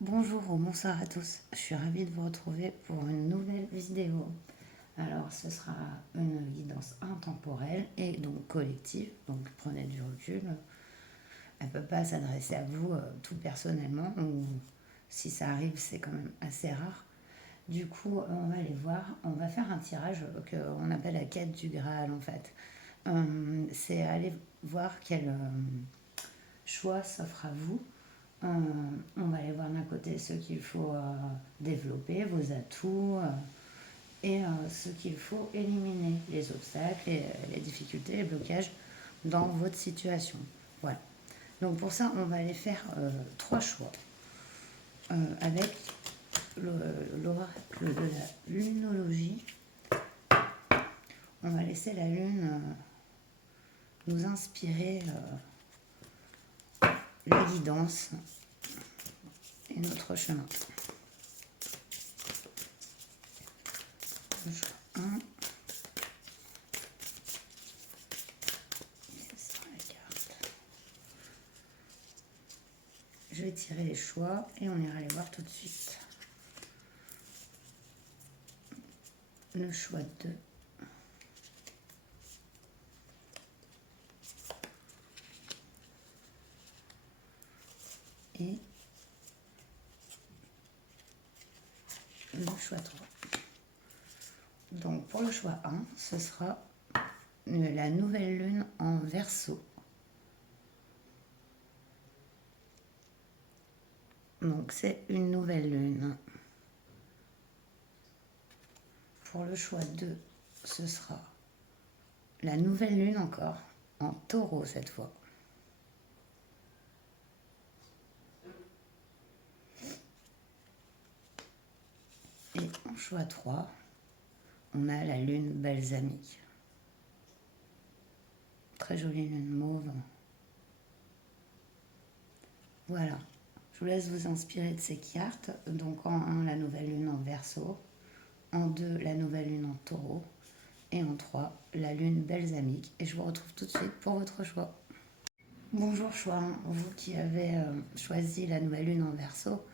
Bonjour ou bonsoir à tous, je suis ravie de vous retrouver pour une nouvelle vidéo. Alors ce sera une guidance intemporelle et donc collective, donc prenez du recul. Elle ne peut pas s'adresser à vous tout personnellement, ou si ça arrive c'est quand même assez rare. Du coup on va aller voir, on va faire un tirage qu'on appelle la quête du Graal en fait. C'est aller voir quel choix s'offre à vous. On va aller voir d'un côté ce qu'il faut développer, vos atouts, et ce qu'il faut éliminer, les obstacles, les difficultés, les blocages dans votre situation. Voilà. Donc pour ça, on va aller faire 3 choix avec l'oracle de la lunologie. On va laisser la lune nous inspirer la guidance et notre chemin. Le choix 1. Je vais tirer les choix et on ira les voir tout de suite. Le choix 2. Et le choix 3. Donc pour le choix 1, ce sera la nouvelle lune en Verseau. Donc c'est une nouvelle lune. Pour le choix 2, ce sera la nouvelle lune encore, en Taureau cette fois. Et en choix 3, on a la lune balsamique. Très jolie lune mauve. Voilà. Je vous laisse vous inspirer de ces cartes. Donc en 1, la nouvelle lune en Verseau. En 2, la nouvelle lune en Taureau. Et en 3, la lune balsamique. Et je vous retrouve tout de suite pour votre choix. Bonjour choix 1, vous qui avez choisi la nouvelle lune en Verseau.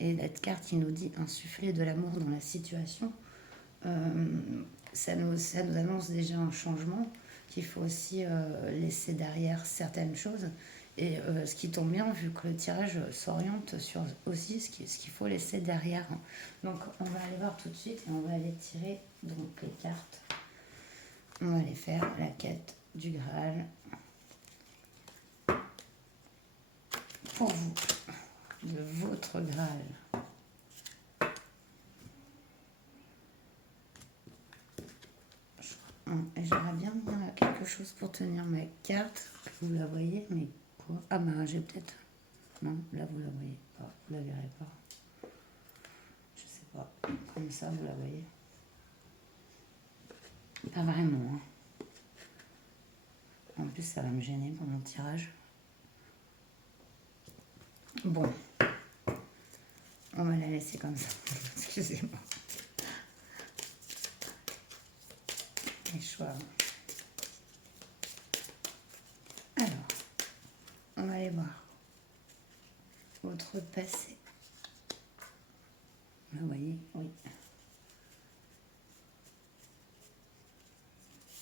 Et cette carte qui nous dit insuffler de l'amour dans la situation. Ça nous annonce déjà un changement, qu'il faut aussi laisser derrière certaines choses. Et ce qui tombe bien, vu que le tirage s'oriente sur aussi ce qu'il faut laisser derrière. Donc on va aller voir tout de suite et on va aller tirer donc les cartes. On va aller faire la quête du Graal pour vous, de votre Graal. Et j'aurais bien mis quelque chose pour tenir ma carte. Vous la voyez, mais quoi? Ah ben j'ai peut-être... Non, là vous la voyez pas. Vous la verrez pas. Je sais pas. Comme ça, vous la voyez. Pas vraiment. Hein. En plus, ça va me gêner pour mon tirage. Bon. On va la laisser comme ça. Excusez-moi. Les choix. Alors, on va aller voir votre passé. Vous voyez? Oui.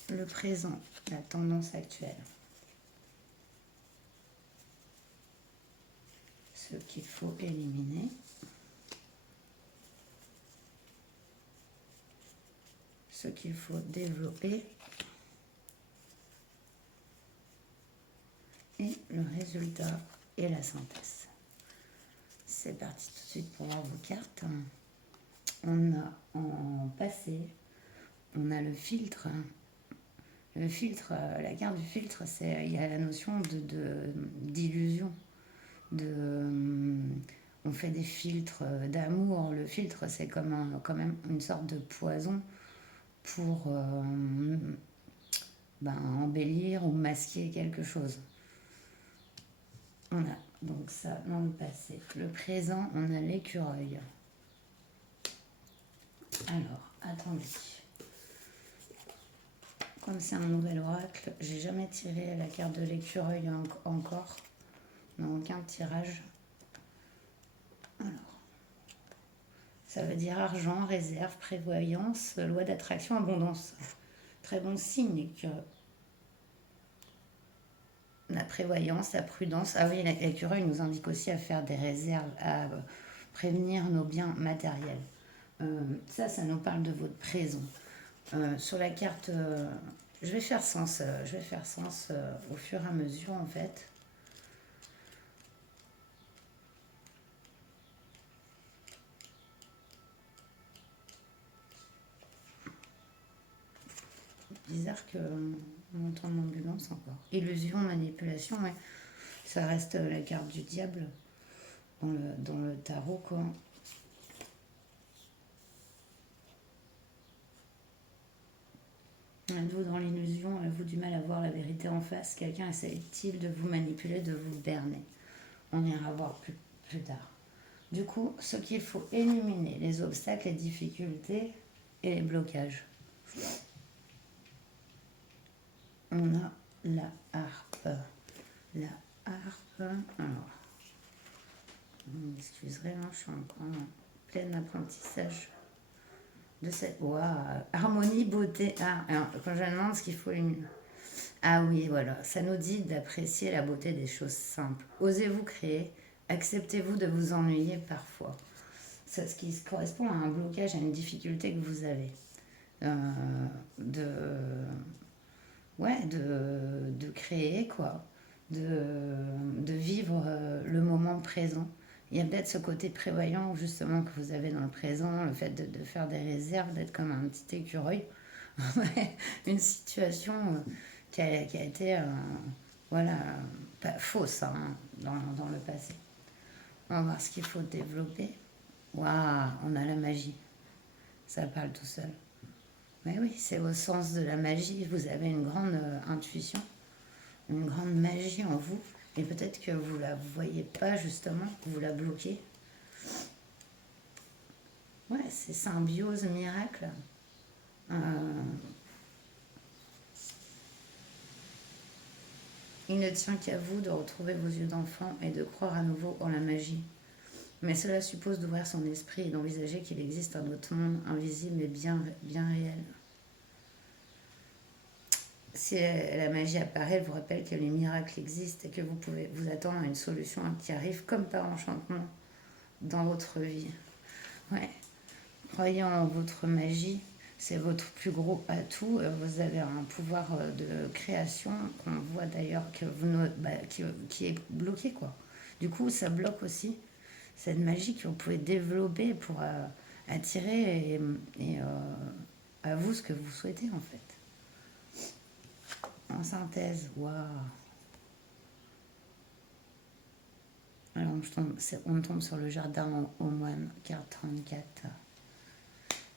Le présent, la tendance actuelle. Ce qu'il faut éliminer. Ce qu'il faut développer. Et le résultat et la synthèse. C'est parti tout de suite pour voir vos cartes. On a en passé, on a le filtre. Le filtre, la carte du filtre, il y a la notion d'illusion. On fait des filtres d'amour. Le filtre, c'est comme quand même une sorte de poison pour embellir ou masquer quelque chose. On a donc ça dans le passé. Le présent, on a l'écureuil. Alors, attendez. Comme c'est un nouvel oracle, j'ai jamais tiré la carte de l'écureuil encore. Dans aucun tirage. Alors, Ça veut dire argent, réserve, prévoyance, loi d'attraction, abondance. Très bon signe que la prévoyance, la prudence. Ah oui, l'écureuil nous indique aussi à faire des réserves, à prévenir nos biens matériels. Ça nous parle de votre présent. Sur la carte, je vais faire sens au fur et à mesure en fait. Bizarre que on entend l'ambulance encore. Illusion, manipulation, ouais. Ça reste la carte du diable dans le tarot, quoi. Êtes-vous dans l'illusion? Avez-vous du mal à voir la vérité en face? Quelqu'un essaie-t-il de vous manipuler, de vous berner? On ira voir plus tard. Du coup, ce qu'il faut éliminer, les obstacles, les difficultés et les blocages. On a la harpe. La harpe. Alors, vous m'excuserez, hein, je suis encore en plein apprentissage de cette. Waouh! Harmonie, beauté. Ah, alors, quand je demande ce qu'il faut éliminer. Ah oui, voilà. Ça nous dit d'apprécier la beauté des choses simples. Osez-vous créer. Acceptez-vous de vous ennuyer parfois. C'est ce qui correspond à un blocage, à une difficulté que vous avez. De créer, quoi, de vivre le moment présent. Il y a peut-être ce côté prévoyant justement que vous avez dans le présent, le fait de faire des réserves, d'être comme un petit écureuil. Une situation qui a été voilà, pas fausse, hein, dans le passé. On va voir ce qu'il faut développer. Waouh, on a la magie. Ça parle tout seul. Mais oui, c'est au sens de la magie. Vous avez une grande intuition, une grande magie en vous. Et peut-être que vous ne la voyez pas justement, vous la bloquez. Ouais, c'est symbiose, miracle. Il ne tient qu'à vous de retrouver vos yeux d'enfant et de croire à nouveau en la magie. Mais cela suppose d'ouvrir son esprit et d'envisager qu'il existe un autre monde invisible et bien réel. Si la magie apparaît, elle vous rappelle que les miracles existent et que vous pouvez vous attendre à une solution qui arrive comme par enchantement dans votre vie. Ouais. Croyez en votre magie, c'est votre plus gros atout. Vous avez un pouvoir de création qu'on voit d'ailleurs que qui est bloqué, quoi. Du coup, ça bloque aussi cette magie que vous pouvez développer pour attirer à vous ce que vous souhaitez en fait. En synthèse, waouh. Alors on tombe sur le jardin au moine, carte 34.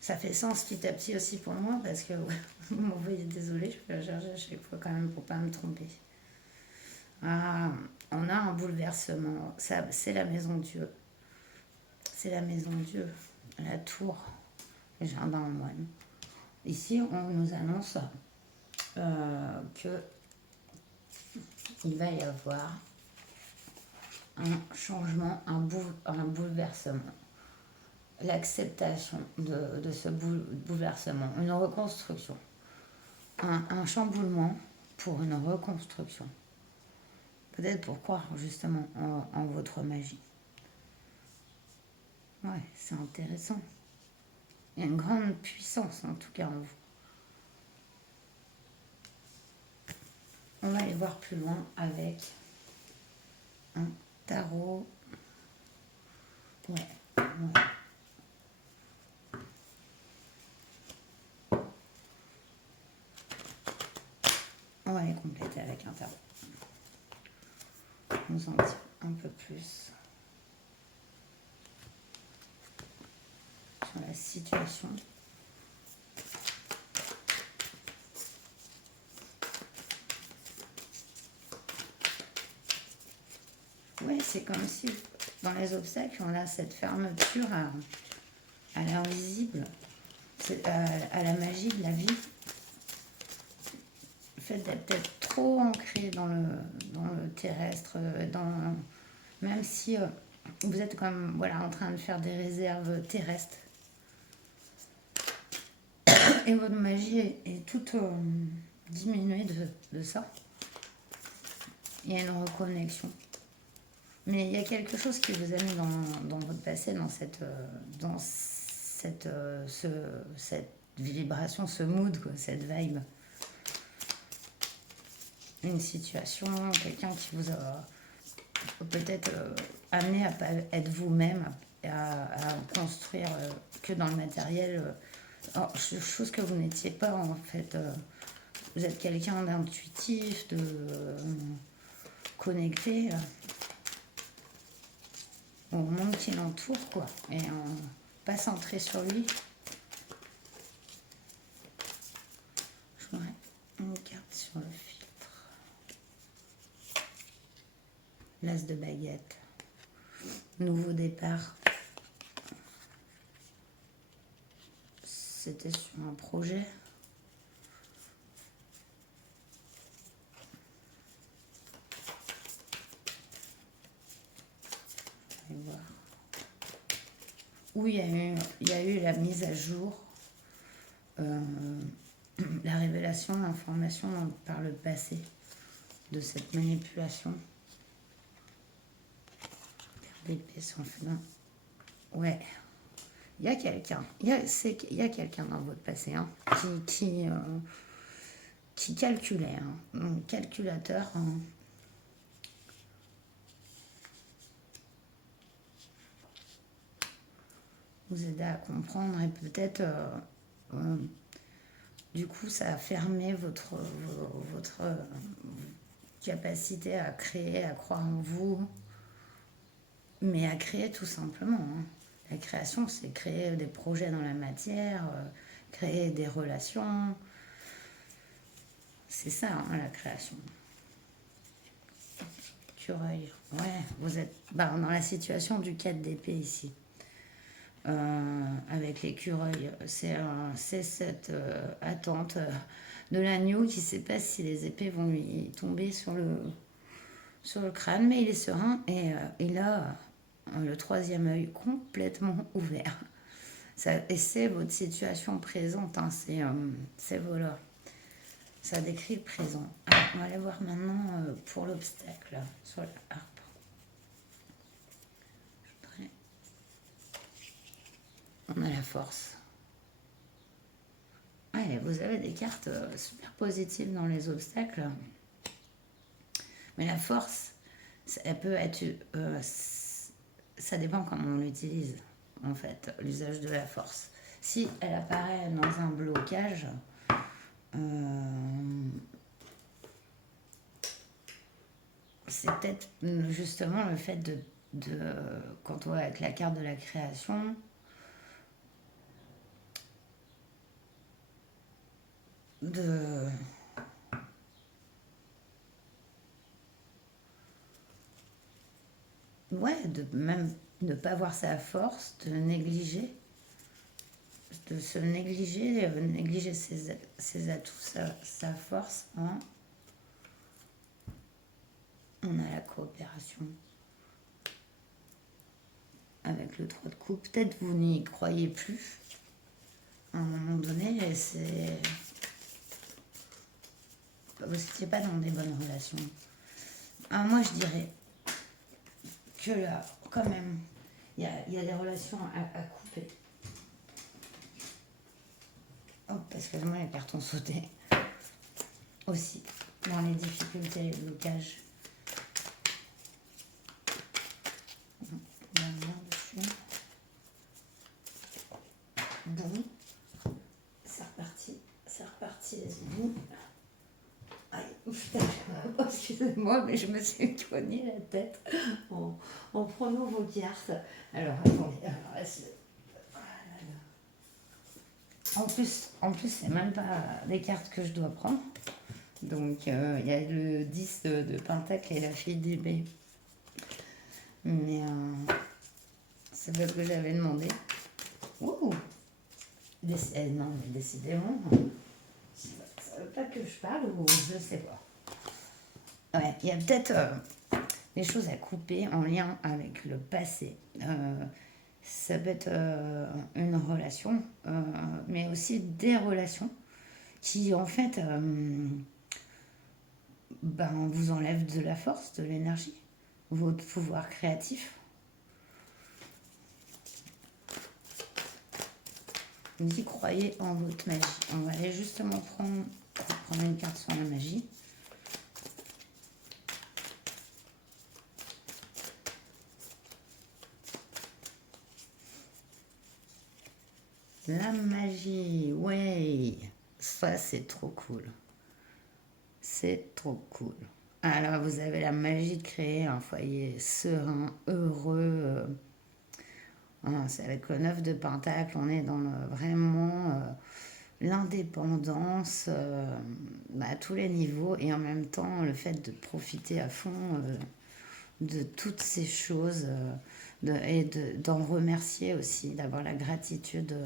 Ça fait sens petit à petit aussi pour moi parce que vous m'envoyez, désolée, je peux chercher à chaque fois quand même pour pas me tromper. Ah, on a un bouleversement. Ça, c'est la maison Dieu. C'est la maison Dieu, la tour, le jardin au moine. Ici, on nous annonce que il va y avoir un changement, un bouleversement. L'acceptation de ce bouleversement, une reconstruction, un chamboulement pour une reconstruction. Peut-être pour croire justement en votre magie. Ouais, c'est intéressant. Il y a une grande puissance en tout cas en vous. On va aller voir plus loin avec un tarot. Ouais. On va les compléter avec un tarot. Nous en dire un peu plus sur la situation. Oui, c'est comme si dans les obstacles, on a cette fermeture à l'invisible, à la magie de la vie. Le fait d'être peut-être trop ancré dans le terrestre, même si vous êtes comme en train de faire des réserves terrestres, Et votre magie est toute diminuée de ça. Il y a une reconnexion. Mais il y a quelque chose qui vous a mis dans votre passé, cette vibration, ce mood, quoi, cette vibe. Une situation, quelqu'un qui vous a peut-être amené à pas être vous-même, à construire que dans le matériel. Chose que vous n'étiez pas en fait. Vous êtes quelqu'un d'intuitif, de connecté au monde qui l'entoure, quoi. Et pas centré sur lui. Je voudrais une carte sur le filtre. L'as de baguette. Nouveau départ. C'était sur un projet. Je vais voir. Où il y a eu la mise à jour, la révélation d'informations par le passé de cette manipulation. L'épée sans fin. Ouais. Il y a quelqu'un. Il y a quelqu'un dans votre passé qui calculait. Un calculateur. Vous aider à comprendre et peut-être du coup ça a fermé votre capacité à créer, à croire en vous, mais à créer tout simplement. La création, c'est créer des projets dans la matière, créer des relations. C'est ça, la création. Écureuil. Ouais, vous êtes dans la situation du 4 d'épée ici. Avec l'écureuil. C'est cette attente de l'agneau qui ne sait pas si les épées vont lui tomber sur le crâne, mais il est serein et il a le troisième œil complètement ouvert. Et c'est votre situation présente, c'est voilà. Ça décrit le présent. On va aller voir maintenant pour l'obstacle sur la harpe. On a la force. Allez, vous avez des cartes super positives dans les obstacles. Mais la force, elle peut être... ça dépend comment on l'utilise, en fait, l'usage de la force. Si elle apparaît dans un blocage, c'est peut-être justement le fait quand on va avec la carte de la création, de même ne pas voir sa force, de se négliger, négliger ses atouts, sa force. On a la coopération avec le 3 de coupe. Peut-être vous n'y croyez plus à un moment donné, et vous n'étiez pas dans des bonnes relations. Alors moi je dirais que là, quand même, il y a des relations à couper. Oh, parce que moi, les cartons ont sauté. Aussi, dans les difficultés, les blocages. Il y a rien dessus. Bon, c'est reparti les amis. Aïe, putain, excusez-moi, mais je me suis éloignée la tête en prenant vos cartes. Alors, attendez, en plus, c'est même pas des cartes que je dois prendre. Donc, il y a le 10 de Pentacle et la fille d'épée. Mais c'est parce que j'avais demandé. Ouh! Non, mais décidément, ça veut pas que je parle ou je sais pas. Ouais, il y a peut-être des choses à couper en lien avec le passé. Ça peut être une relation, mais aussi des relations qui en fait ben, vous enlèvent de la force, de l'énergie, votre pouvoir créatif. Vous y croyez en votre magie. On va aller justement prendre une carte sur la magie. La magie, ouais, ça c'est trop cool. C'est trop cool. Alors vous avez la magie de créer un foyer serein, heureux. C'est avec le 9 de Pentacle, on est dans vraiment l'indépendance à tous les niveaux et en même temps le fait de profiter à fond de toutes ces choses d'en remercier aussi, d'avoir la gratitude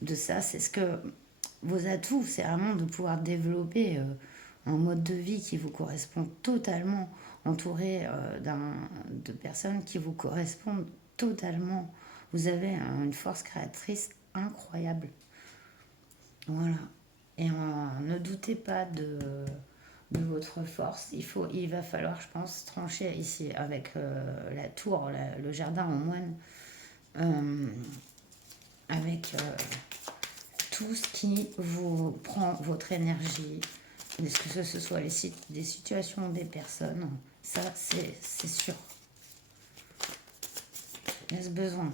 de ça. C'est ce que vos atouts, c'est vraiment de pouvoir développer un mode de vie qui vous correspond totalement, entouré de personnes qui vous correspondent totalement. Vous avez une force créatrice incroyable. Voilà. Et ne doutez pas de votre force. Il va falloir, je pense, trancher ici avec la tour, le jardin en moine, avec tout ce qui vous prend votre énergie, que ce soit des situations, des personnes, ça c'est sûr. Laisse besoin.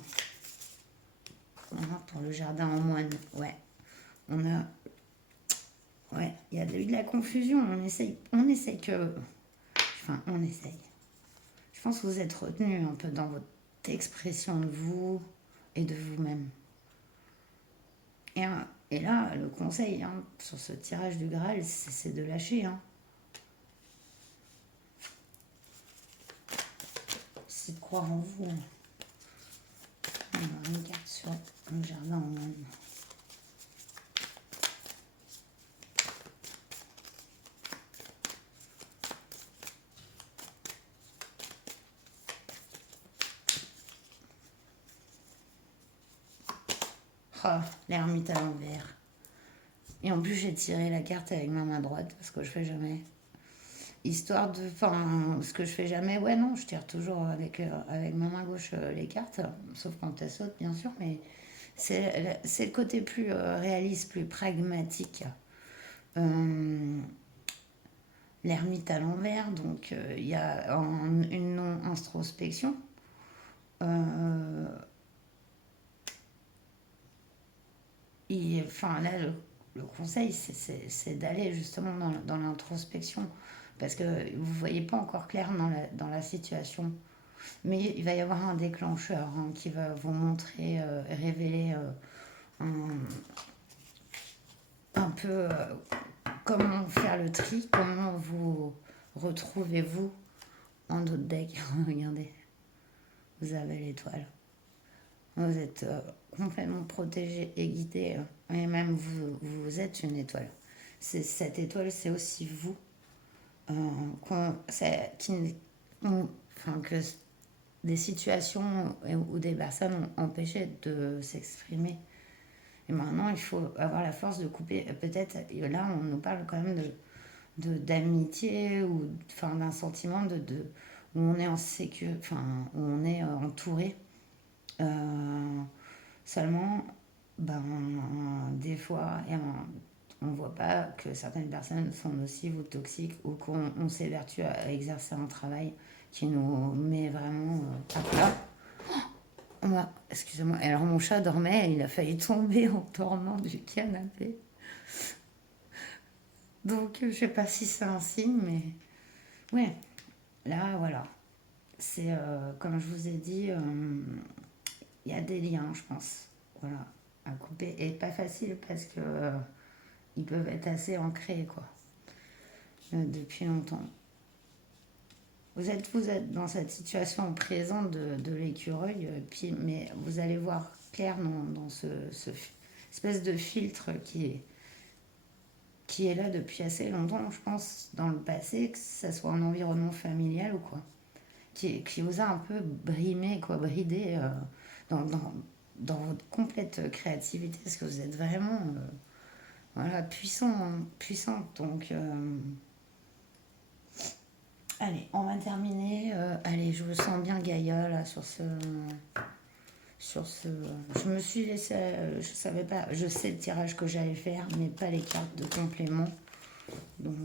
Voilà, pour le jardin en moine, ouais. On a. Ouais, il y a eu de la confusion. On essaye que. Enfin, on essaye. Je pense que vous êtes retenu un peu dans votre expression de vous et de vous-même. Et là, le conseil sur ce tirage du Graal, c'est de lâcher. C'est de croire en vous. On a une carte sur le jardin en moine. Oh, l'ermite à l'envers. Et en plus, j'ai tiré la carte avec ma main droite, parce que je fais jamais. Histoire de. Enfin, ce que je fais jamais, ouais, non, je tire toujours avec ma main gauche les cartes, sauf quand elles sautent, bien sûr, mais c'est le côté plus réaliste, plus pragmatique. Euh, L'ermite à l'envers, donc il y a une non-introspection. Euh, enfin, là, le conseil, c'est d'aller justement dans l'introspection. Parce que vous ne voyez pas encore clair dans la situation. Mais il va y avoir un déclencheur qui va vous montrer, révéler un peu comment faire le tri, comment vous retrouvez-vous en d'autres decks. Regardez, vous avez l'étoile. Vous êtes complètement protégé et guidé. Et même vous êtes une étoile. Cette étoile, c'est aussi vous. Enfin, que des situations où des personnes ont empêché de s'exprimer. Et maintenant, il faut avoir la force de couper. Peut-être, là, on nous parle quand même d'amitié ou enfin, d'un sentiment où on est en sécurité, enfin, où on est entouré. Seulement, ben, des fois, on ne voit pas que certaines personnes sont nocives ou toxiques ou qu'on s'évertue à exercer un travail qui nous met vraiment à plat. Excusez-moi. Alors mon chat dormait, il a failli tomber en tournant du canapé. Donc je sais pas si c'est un signe, mais ouais, là voilà. C'est comme je vous ai dit, il y a des liens, je pense, voilà, à couper. Et pas facile parce que ils peuvent être assez ancrés, quoi, depuis longtemps. Vous êtes dans cette situation présente de l'écureuil, puis, mais vous allez voir clair dans ce espèce de filtre qui est là depuis assez longtemps, je pense, dans le passé, que ce soit un environnement familial ou quoi, qui vous a un peu brimé, quoi, bridé dans, dans, dans votre complète créativité, parce que vous êtes vraiment voilà, puissante. Donc, allez, on va terminer. Allez, je vous sens bien Gaïa là sur ce. Je me suis laissé, je savais pas, je sais le tirage que j'allais faire, mais pas les cartes de complément. Donc,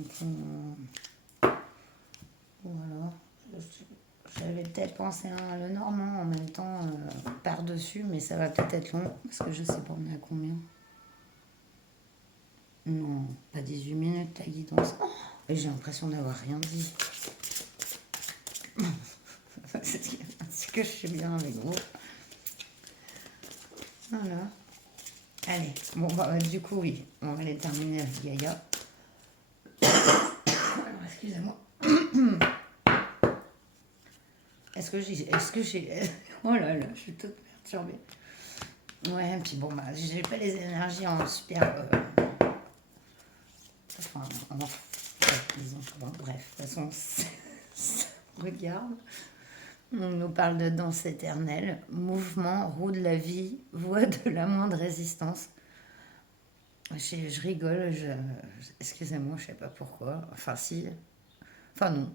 voilà. J'avais peut-être pensé à le normand en même temps par-dessus, mais ça va peut-être être long, parce que je sais pas, on est à combien. Non, pas 18 minutes la guidance. Oh, et j'ai l'impression d'avoir rien dit. C'est que je suis bien avec vous. Voilà. Allez, bon, bah, du coup, oui, on va aller terminer avec Gaïa. Alors, excusez-moi. Est-ce que j'ai. Oh là là, je suis toute perturbée. Ouais, puis bon, bah, j'ai pas les énergies en super. Enfin, disons, bon, bref, de toute façon, regarde. On nous parle de danse éternelle, mouvement, roue de la vie, voie de la moindre résistance. Je rigole, excusez-moi, je sais pas pourquoi. Enfin, si. Enfin, non.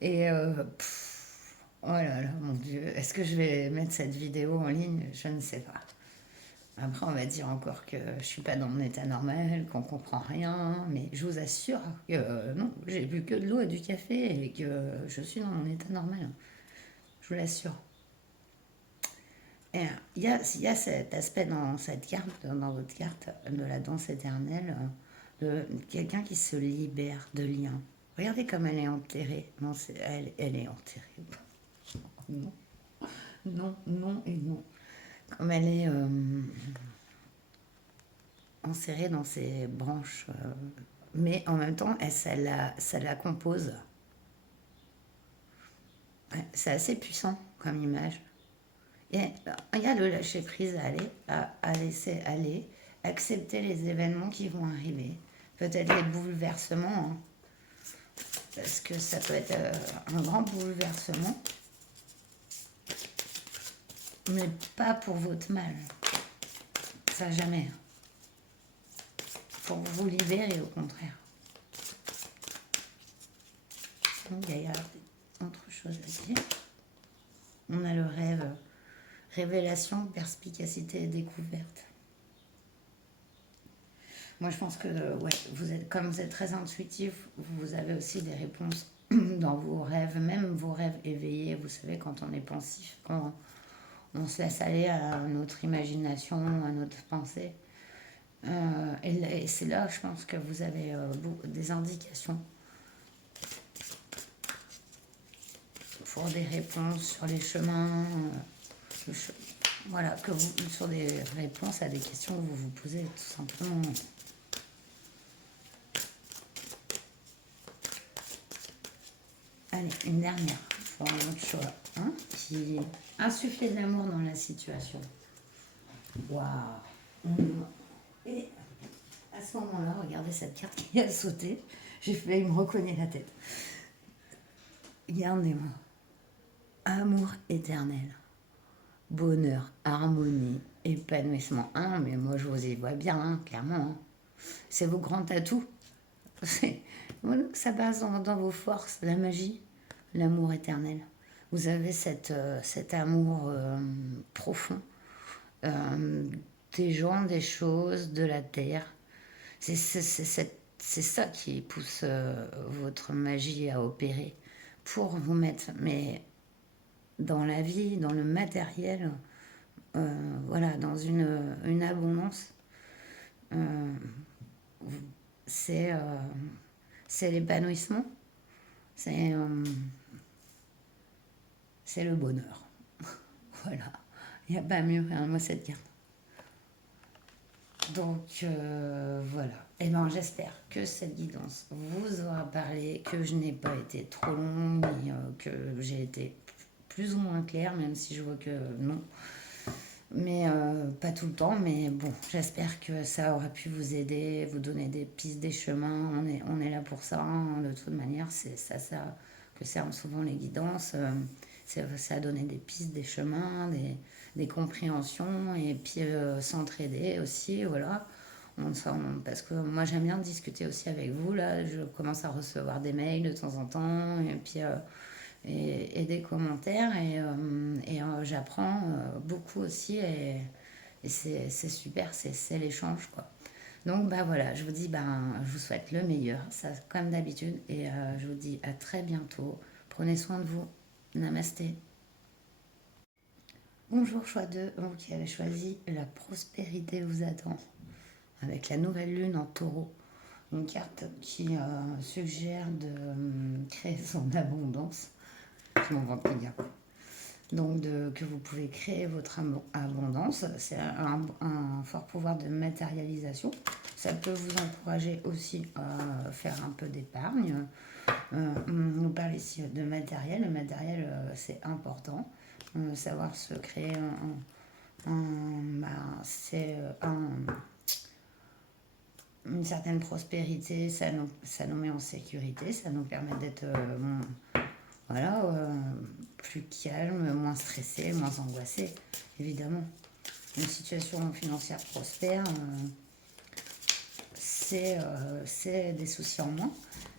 Et oh là là, mon Dieu, est-ce que je vais mettre cette vidéo en ligne? Je ne sais pas. Après, on va dire encore que je suis pas dans mon état normal, qu'on comprend rien, mais je vous assure que non, j'ai bu que de l'eau et du café et que je suis dans mon état normal. Je vous l'assure. Et il y a cet aspect dans cette carte, dans votre carte de la danse éternelle, de quelqu'un qui se libère de liens. Regardez comme elle est enterrée. Non, elle est enterrée. Non, non, non et non. Comme elle est enserrée dans ses branches, mais en même temps, ça la compose. Ouais, c'est assez puissant comme image. Et il y a le lâcher prise à aller, à laisser aller, accepter les événements qui vont arriver. Peut-être les bouleversements, hein, parce que ça peut être un grand bouleversement, mais pas pour votre mal. Ça jamais. Pour vous libérer, au contraire. Donc, il y a autre chose à dire. On a le rêve, révélation, perspicacité et découverte. Moi, je pense que ouais, comme vous êtes très intuitif, vous avez aussi des réponses dans vos rêves, même vos rêves éveillés. Vous savez, quand on est pensif, quand on se laisse aller à notre imagination, à notre pensée. Et c'est là, je pense que vous avez des indications pour des réponses sur les chemins. Voilà, sur des réponses à des questions que vous vous posez tout simplement. Allez, une dernière pour un autre choix. Hein, qui insuffler de l'amour dans la situation. Waouh. Et à ce moment-là, regardez cette carte qui a sauté. J'ai failli me recoller la tête. Regardez-moi. Amour éternel. Bonheur, harmonie, épanouissement. Ah, mais moi je vous y vois bien, hein, clairement. Hein. C'est vos grands atouts. Voilà, ça base dans vos forces, la magie, l'amour éternel. Vous avez cet amour profond des gens, des choses, de la terre. C'est ça qui pousse votre magie à opérer pour vous mettre mais dans la vie, dans le matériel, voilà, dans une abondance. Euh, c'est c'est l'épanouissement, c'est c'est le bonheur. Voilà, il n'y a pas mieux, hein, moi, cette carte. Donc voilà. Et ben j'espère que cette guidance vous aura parlé, que je n'ai pas été trop longue, et que j'ai été plus ou moins claire, même si je vois que non. Mais pas tout le temps, mais bon, j'espère que ça aura pu vous aider, vous donner des pistes, des chemins. On est là pour ça, hein, de toute manière, c'est ça, que servent souvent les guidances. Ça a donné des pistes, des chemins, des compréhensions et puis s'entraider aussi, voilà. Parce que moi j'aime bien discuter aussi avec vous, là je commence à recevoir des mails de temps en temps et puis et des commentaires et j'apprends beaucoup aussi et c'est super, c'est l'échange quoi. Donc bah voilà, je vous dis je vous souhaite le meilleur, ça comme d'habitude et je vous dis à très bientôt. Prenez soin de vous. Namasté. Bonjour choix 2, vous qui avez choisi la prospérité vous attend avec la nouvelle lune en taureau. Une carte qui suggère de créer son abondance. Je m'en vante bien. Donc que vous pouvez créer votre abondance. C'est un fort pouvoir de matérialisation. Ça peut vous encourager aussi à faire un peu d'épargne. On nous parle ici de matériel. Le matériel, c'est important. Savoir se créer c'est une certaine prospérité, ça nous met en sécurité, ça nous permet d'être voilà, plus calme, moins stressé, moins angoissé, évidemment. Une situation financière prospère, c'est des soucis en moins,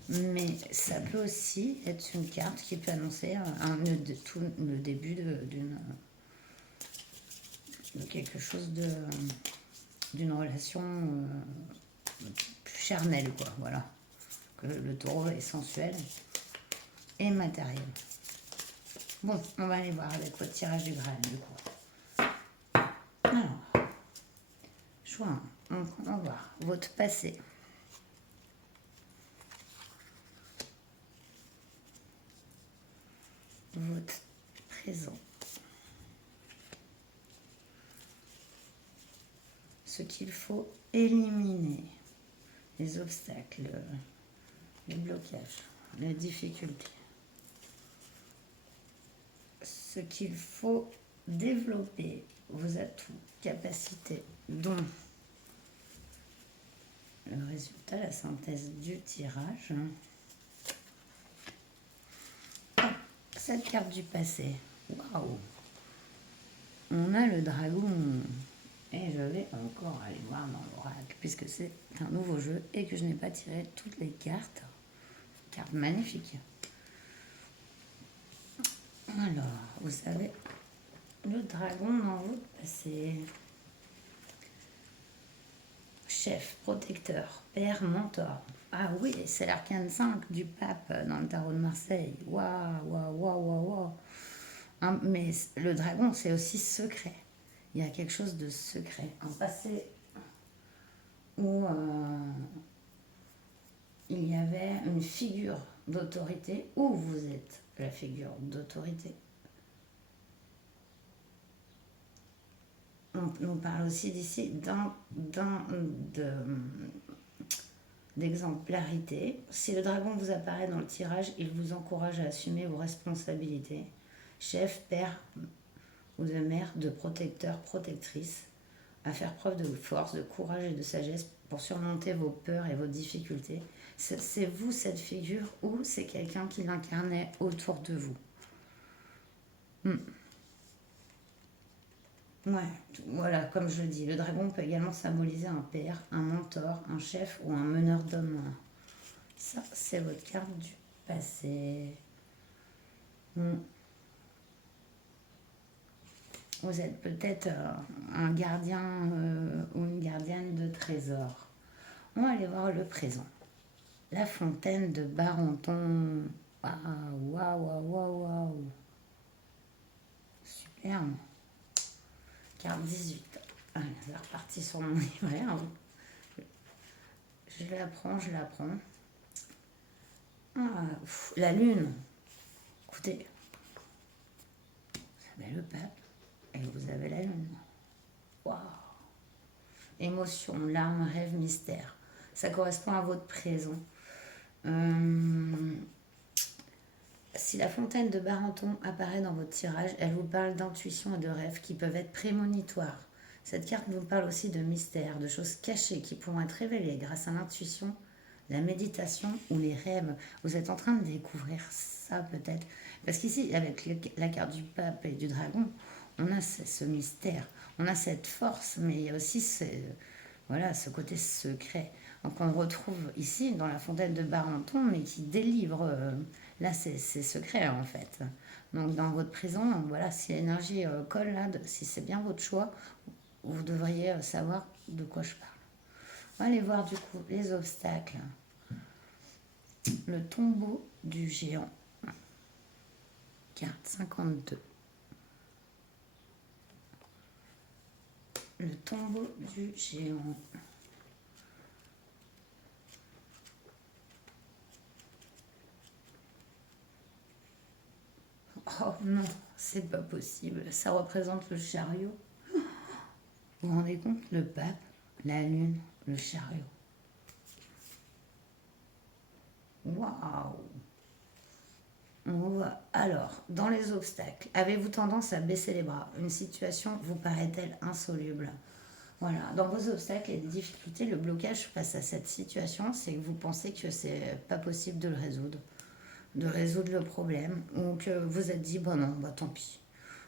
mais ça peut aussi être une carte qui peut annoncer le début de quelque chose d'une relation plus charnelle, quoi, voilà. Que le taureau est sensuel et matériel. Bon, on va aller voir avec votre tirage du Graal, du coup. Alors, choix 1, on va voir votre passé. Votre présent. Ce qu'il faut éliminer. Les obstacles, les blocages, les difficultés. Ce qu'il faut développer, vos atouts, capacités, dons. Le résultat, la synthèse du tirage. Cette carte du passé. Waouh! On a le dragon. Et je vais encore aller voir dans l'oracle, puisque c'est un nouveau jeu et que je n'ai pas tiré toutes les cartes. Carte magnifique. Alors, vous savez, le dragon dans votre passé. Chef, protecteur, père, mentor. Ah oui, c'est l'arcane 5 du pape dans le tarot de Marseille. Waouh, waouh, waouh, waouh, waouh. Mais le dragon, c'est aussi secret. Il y a quelque chose de secret. Un passé où il y avait une figure d'autorité, où vous êtes la figure d'autorité. On nous parle aussi d'ici d'exemplarité. Si le dragon vous apparaît dans le tirage, il vous encourage à assumer vos responsabilités. Chef, père ou de mère, de protecteur, protectrice, à faire preuve de force, de courage et de sagesse pour surmonter vos peurs et vos difficultés. C'est vous cette figure ou c'est quelqu'un qui l'incarnait autour de vous? Ouais, voilà, comme je le dis, le dragon peut également symboliser un père, un mentor, un chef ou un meneur d'hommes. Ça, c'est votre carte du passé. Vous êtes peut-être un gardien ou une gardienne de trésors. On va aller voir le présent. La fontaine de Barenton. Waouh, waouh, waouh, waouh, waouh. Super. Carte 18. Allez, c'est reparti sur mon livret. Je la prends, je la prends. La lune. Écoutez, vous avez le pape et vous avez la lune. Waouh. Émotion, larmes, rêve, mystère. Ça correspond à votre présent. Si la fontaine de Barenton apparaît dans votre tirage, elle vous parle d'intuition et de rêves qui peuvent être prémonitoires. Cette carte vous parle aussi de mystères, de choses cachées qui pourront être révélées grâce à l'intuition la méditation ou les rêves. Vous êtes en train de découvrir ça peut-être. Parce qu'ici, avec la carte du pape et du dragon, on a ce mystère, on a cette force, mais il y a aussi voilà, ce côté secret. Donc on retrouve ici dans la fontaine de Barenton, mais qui délivre, là c'est secret en fait. Donc dans votre prison, voilà, si l'énergie colle là, si c'est bien votre choix, vous devriez savoir de quoi je parle. On va aller voir du coup les obstacles. Le tombeau du géant. Carte 52. Le tombeau du géant. Oh non, c'est pas possible. Ça représente le chariot. Vous vous rendez compte? Le pape, la lune, le chariot. Waouh! On voit. Alors, dans les obstacles, avez-vous tendance à baisser les bras? Une situation vous paraît-elle insoluble? Voilà, dans vos obstacles et difficultés, le blocage face à cette situation, c'est que vous pensez que c'est pas possible de résoudre le problème, ou que vous êtes dit, bon non, bah tant pis.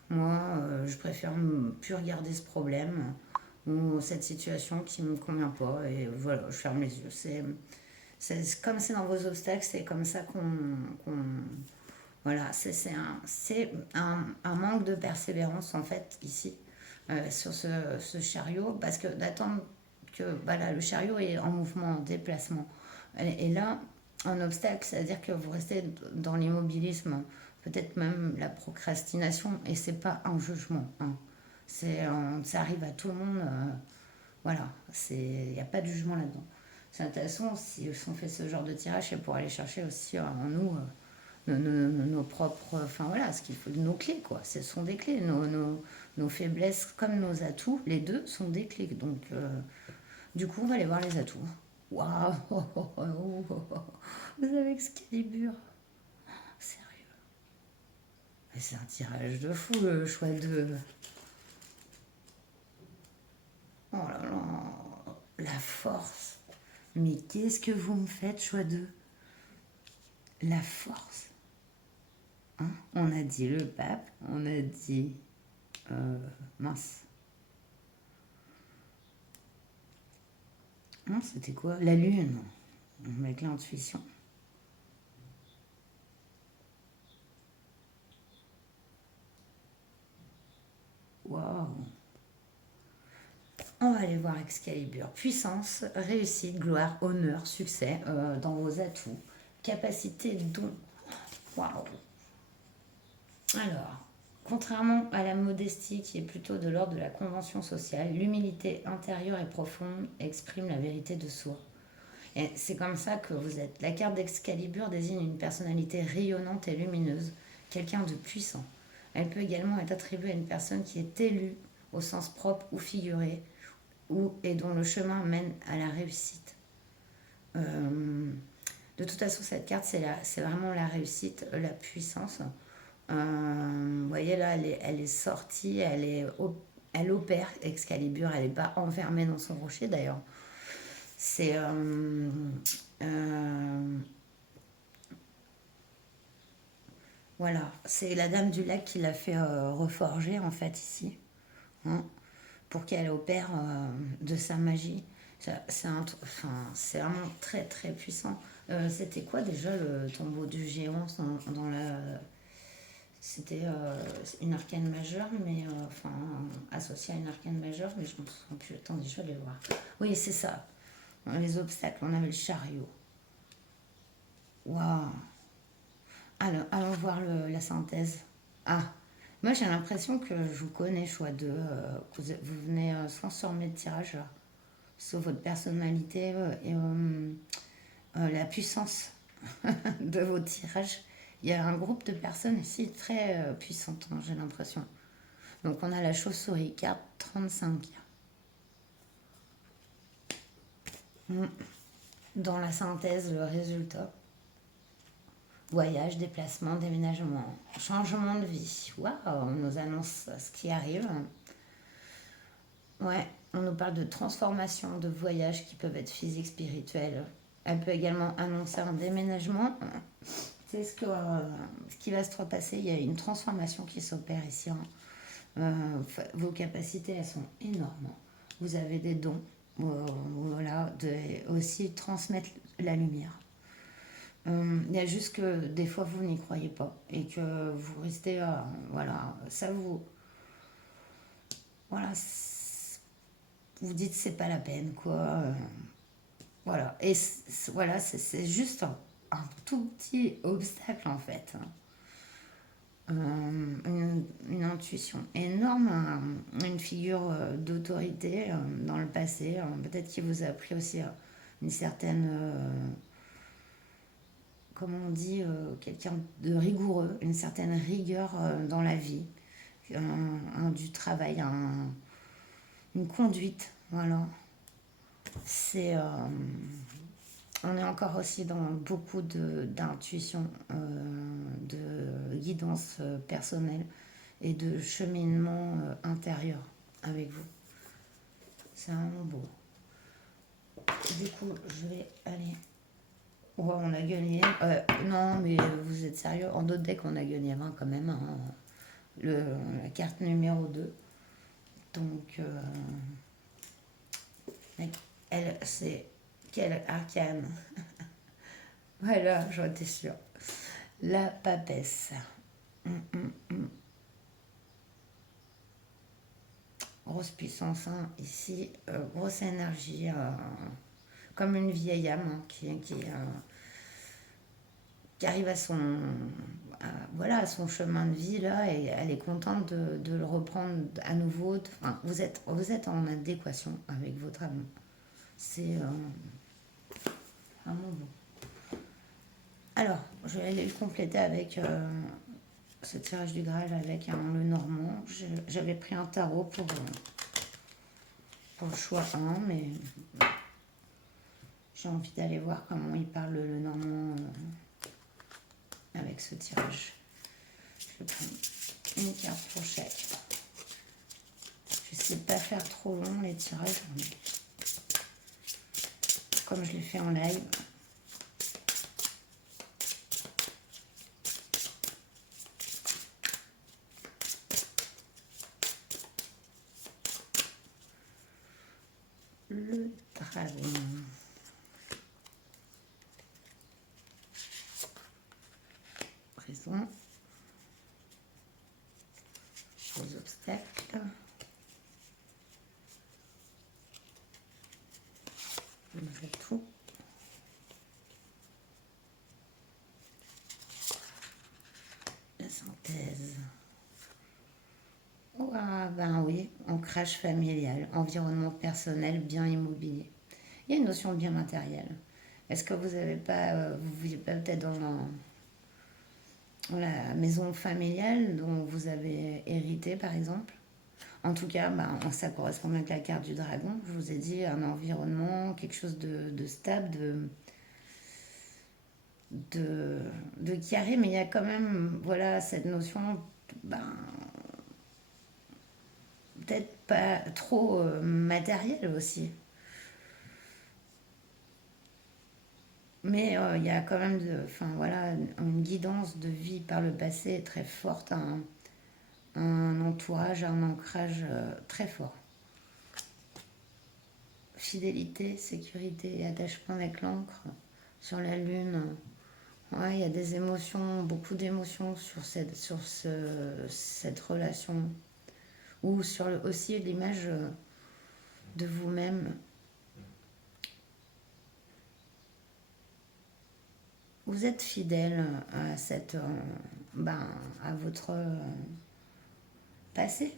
Moi, je préfère plus regarder ce problème ou cette situation qui me convient pas, et voilà, je ferme les yeux. Comme c'est dans vos obstacles, c'est comme ça voilà, un manque de persévérance en fait ici sur ce chariot, parce que d'attendre que voilà, le chariot est en mouvement, en déplacement. Et là, un obstacle, c'est-à-dire que vous restez dans l'immobilisme, peut-être même la procrastination, et c'est pas un jugement. Hein. Ça arrive à tout le monde. Voilà, il n'y a pas de jugement là-dedans. C'est intéressant, si on fait ce genre de tirage, c'est pour aller chercher aussi en nous nos propres, enfin voilà, ce qu'il faut, nos clés quoi. Ce sont des clés, nos faiblesses comme nos atouts, les deux sont des clés. Donc, du coup, on va aller voir les atouts. Waouh, vous avez Excalibur, sérieux. Mais c'est un tirage de fou le choix de. Oh là là, la force. Mais qu'est-ce que vous me faites, choix de la force. Hein, on a dit le pape, on a dit mince. Non, c'était quoi? La lune, avec l'intuition. Waouh. On va aller voir Excalibur. Puissance, réussite, gloire, honneur, succès dans vos atouts. Capacité, don. Waouh. Alors, contrairement à la modestie qui est plutôt de l'ordre de la convention sociale, l'humilité intérieure et profonde exprime la vérité de soi. Et c'est comme ça que vous êtes. La carte d'Excalibur désigne une personnalité rayonnante et lumineuse, quelqu'un de puissant. Elle peut également être attribuée à une personne qui est élue au sens propre ou figuré, et dont le chemin mène à la réussite. De toute façon, cette carte, c'est vraiment la réussite, la puissance. Vous voyez là, elle est sortie, elle opère Excalibur, elle n'est pas enfermée dans son rocher d'ailleurs. C'est voilà, c'est la Dame du Lac qui l'a fait reforger en fait ici, hein, pour qu'elle opère de sa magie. C'est vraiment très très puissant. C'était quoi déjà le tombeau du géant dans la. C'était une arcane majeure, mais enfin associé à une arcane majeure, mais je ne me souviens plus. Attendez, je vais aller voir. Oui, c'est ça. Les obstacles, on avait le chariot. Waouh! Alors, allons voir la synthèse. Ah, moi j'ai l'impression que je vous connais, choix de. Que vous venez transformer le tirage là, sur votre personnalité et la puissance de vos tirages. Il y a un groupe de personnes ici très puissantes, hein, j'ai l'impression. Donc on a la chauve-souris, carte 35. Dans la synthèse, le résultat. Voyage, déplacement, déménagement, changement de vie. Waouh, on nous annonce ce qui arrive. Ouais, on nous parle de transformation, de voyages qui peuvent être physiques, spirituels. Elle peut également annoncer un déménagement. C'est ce qui va se repasser. Il y a une transformation qui s'opère ici, hein. Vos capacités, elles sont énormes. Vous avez des dons. Voilà, aussi transmettre la lumière. Il y a juste que des fois vous n'y croyez pas et que vous restez, voilà, ça vous, voilà, vous dites c'est pas la peine quoi, voilà. Et voilà, c'est juste un tout petit obstacle en fait, hein. Une intuition énorme, une figure d'autorité dans le passé, peut-être qui vous a appris aussi une certaine, comment on dit, quelqu'un de rigoureux, une certaine rigueur dans la vie, du travail, une conduite, voilà. C'est, on est encore aussi dans beaucoup d'intuition, de guidance personnelle et de cheminement intérieur avec vous. C'est vraiment beau. Du coup, je vais aller. Ouais, on a gagné. Non, mais vous êtes sérieux? En d'autres decks, on a gagné 20 quand même, hein. La carte numéro 2. Donc, elle, c'est quel arcane? Voilà, j'en étais sûre. La papesse. Grosse puissance, hein, ici. Grosse énergie. Comme une vieille âme, hein, qui arrive voilà, à son chemin de vie là, et elle est contente de le reprendre à nouveau. Enfin, vous êtes en adéquation avec votre âme. C'est vraiment bon. Alors, je vais aller le compléter avec ce tirage du Graal avec le Normand. J'avais pris un tarot pour le choix 1, mais j'ai envie d'aller voir comment il parle le Normand avec ce tirage. Je vais prendre une carte pour chaque. Je ne sais pas faire trop long les tirages, mais comme je l'ai fait en live. Le dragon. Raison. Les obstacles. Je vais tout. La synthèse. Oh, ah, ben oui, ancrage familial, environnement personnel, bien immobilier. Il y a une notion de bien matériel. Est-ce que vous n'avez pas, vous vivez pas peut-être dans la maison familiale dont vous avez hérité par exemple? En tout cas, ben, ça correspond avec la carte du dragon. Je vous ai dit un environnement, quelque chose de stable, de carré, mais il y a quand même voilà, cette notion, ben, peut-être pas trop matérielle aussi. Mais il y a quand même enfin, voilà, une guidance de vie par le passé très forte, un entourage, un ancrage très fort. Fidélité, sécurité, attachement avec l'encre sur la lune. Ouais, il y a des émotions, beaucoup d'émotions sur cette relation. Ou sur aussi l'image de vous-même. Vous êtes fidèle à à votre passé.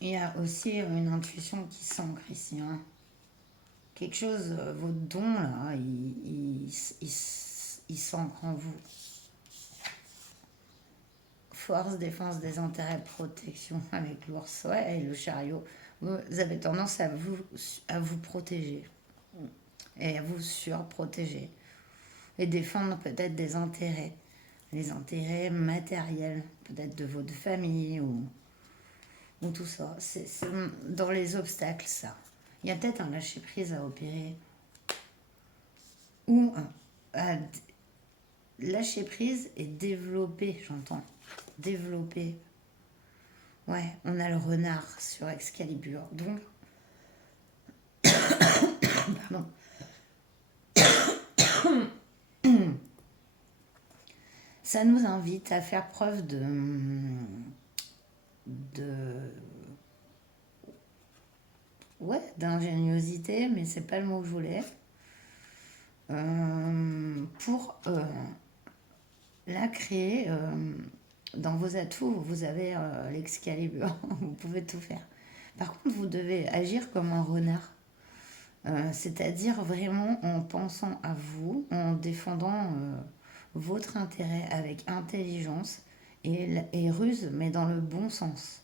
Il y a aussi une intuition qui s'ancre ici, hein. Quelque chose, votre don là, il s'ancre en vous. Force, défense des intérêts, protection avec l'ours, ouais, et le chariot. Vous avez tendance à vous protéger et à vous surprotéger et défendre peut-être des intérêts, les intérêts matériels, peut-être de votre famille ou ou tout ça. C'est dans les obstacles, ça. Il y a peut-être un lâcher-prise à opérer. Ou à lâcher prise et développer, j'entends. Développer. Ouais, on a le renard sur Excalibur. Donc, pardon. Ça nous invite à faire preuve de ouais, d'ingéniosité, mais c'est pas le mot que je voulais. Pour la créer dans vos atouts, vous avez l'Excalibur, vous pouvez tout faire. Par contre, vous devez agir comme un renard. C'est-à-dire vraiment en pensant à vous, en défendant votre intérêt avec intelligence et ruse, mais dans le bon sens.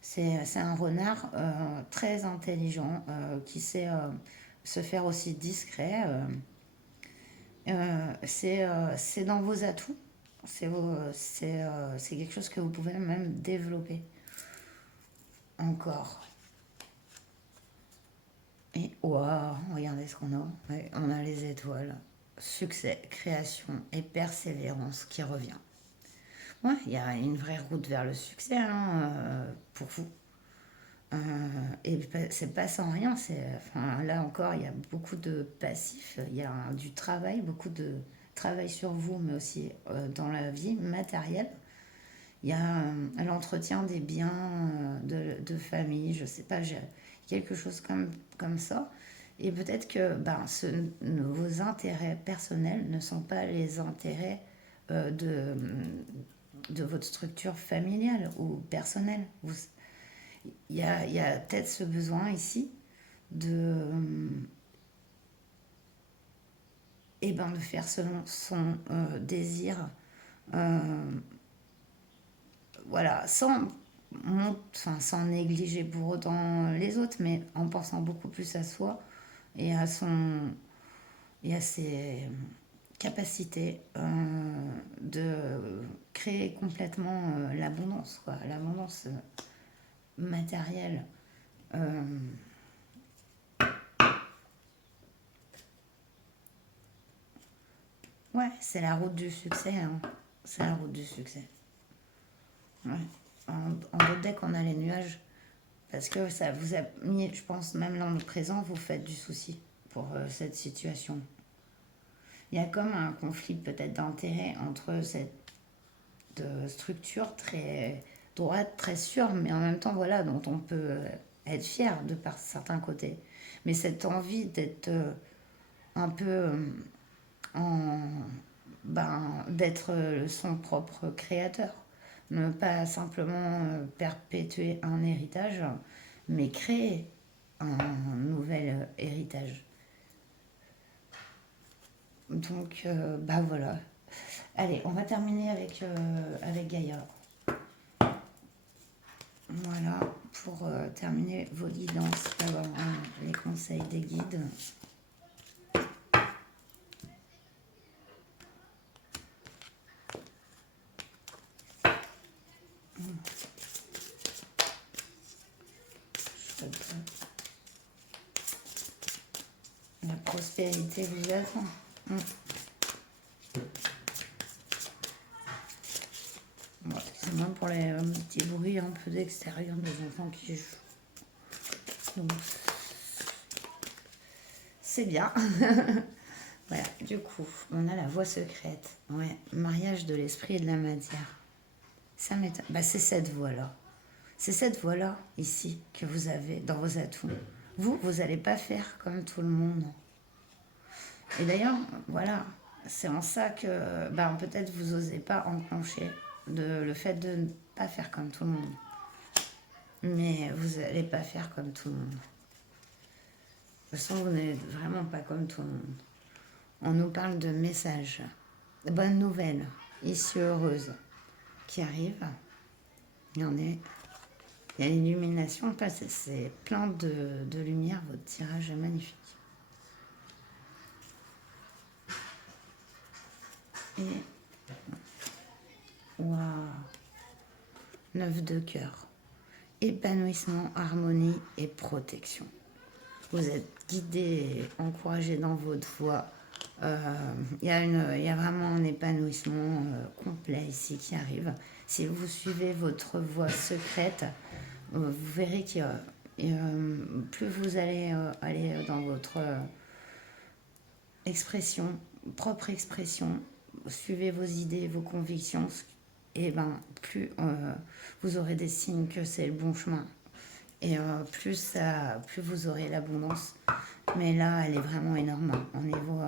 C'est un renard très intelligent qui sait se faire aussi discret. C'est dans vos atouts. C'est quelque chose que vous pouvez même développer encore. Et waouh, regardez ce qu'on a. Ouais, on a les étoiles. Succès, création et persévérance qui revient. Ouais, il y a une vraie route vers le succès pour vous. Et c'est pas sans rien. Enfin, là encore, il y a beaucoup de passifs. Il y a du travail, beaucoup de travail sur vous, mais aussi dans la vie matérielle. Il y a l'entretien des biens de famille, je sais pas, j'ai quelque chose comme ça. Et peut-être que vos intérêts personnels ne sont pas les intérêts de votre structure familiale ou personnelle. Il y a peut-être ce besoin ici de, de faire selon son désir, euh, voilà, sans négliger pour autant les autres, mais en pensant beaucoup plus à soi et à ses capacités de créer complètement l'abondance, quoi, l'abondance matérielle. Euh, ouais, c'est la route du succès, hein. C'est la route du succès. Ouais. En d'autres decks, on a les nuages. Parce que ça vous a mis, je pense, même là, dans le présent, vous faites du souci pour cette situation. Il y a comme un conflit peut-être d'intérêt entre cette structure très droite, très sûre, mais en même temps, voilà, dont on peut être fier de par certains côtés. Mais cette envie d'être un peu en, d'être son propre créateur. Ne pas simplement perpétuer un héritage, mais créer un nouvel héritage. Donc, voilà. Allez, on va terminer avec Gaïa. Voilà, pour terminer vos guidances, avoir les conseils des guides. La prospérité vous attend. Ouais, excusez-moi pour les petits bruits un peu d'extérieur des enfants qui jouent. Donc, c'est bien. Voilà, du coup, on a la voie secrète. Ouais, mariage de l'esprit et de la matière. Ça m'étonne. C'est cette voie-là. C'est cette voie-là, ici, que vous avez dans vos atouts. Vous n'allez pas faire comme tout le monde. Et d'ailleurs, voilà, c'est en ça que peut-être vous n'osez pas enclencher le fait de ne pas faire comme tout le monde. Mais vous n'allez pas faire comme tout le monde. De toute façon, vous n'êtes vraiment pas comme tout le monde. On nous parle de messages, de bonnes nouvelles, issue heureuse qui arrivent. Il y en est. Il y a l'illumination, c'est plein de lumière, votre tirage est magnifique. Et waouh, 9 de cœur. épanouissement, harmonie et protection. Vous êtes guidé, encouragé dans votre voie. Il y a vraiment un épanouissement complet ici qui arrive. Si vous suivez votre voie secrète, vous verrez que plus vous allez aller dans votre expression, propre expression, suivez vos idées, vos convictions, et ben plus vous aurez des signes que c'est le bon chemin. Et plus vous aurez l'abondance. Mais là, elle est vraiment énorme. Au niveau,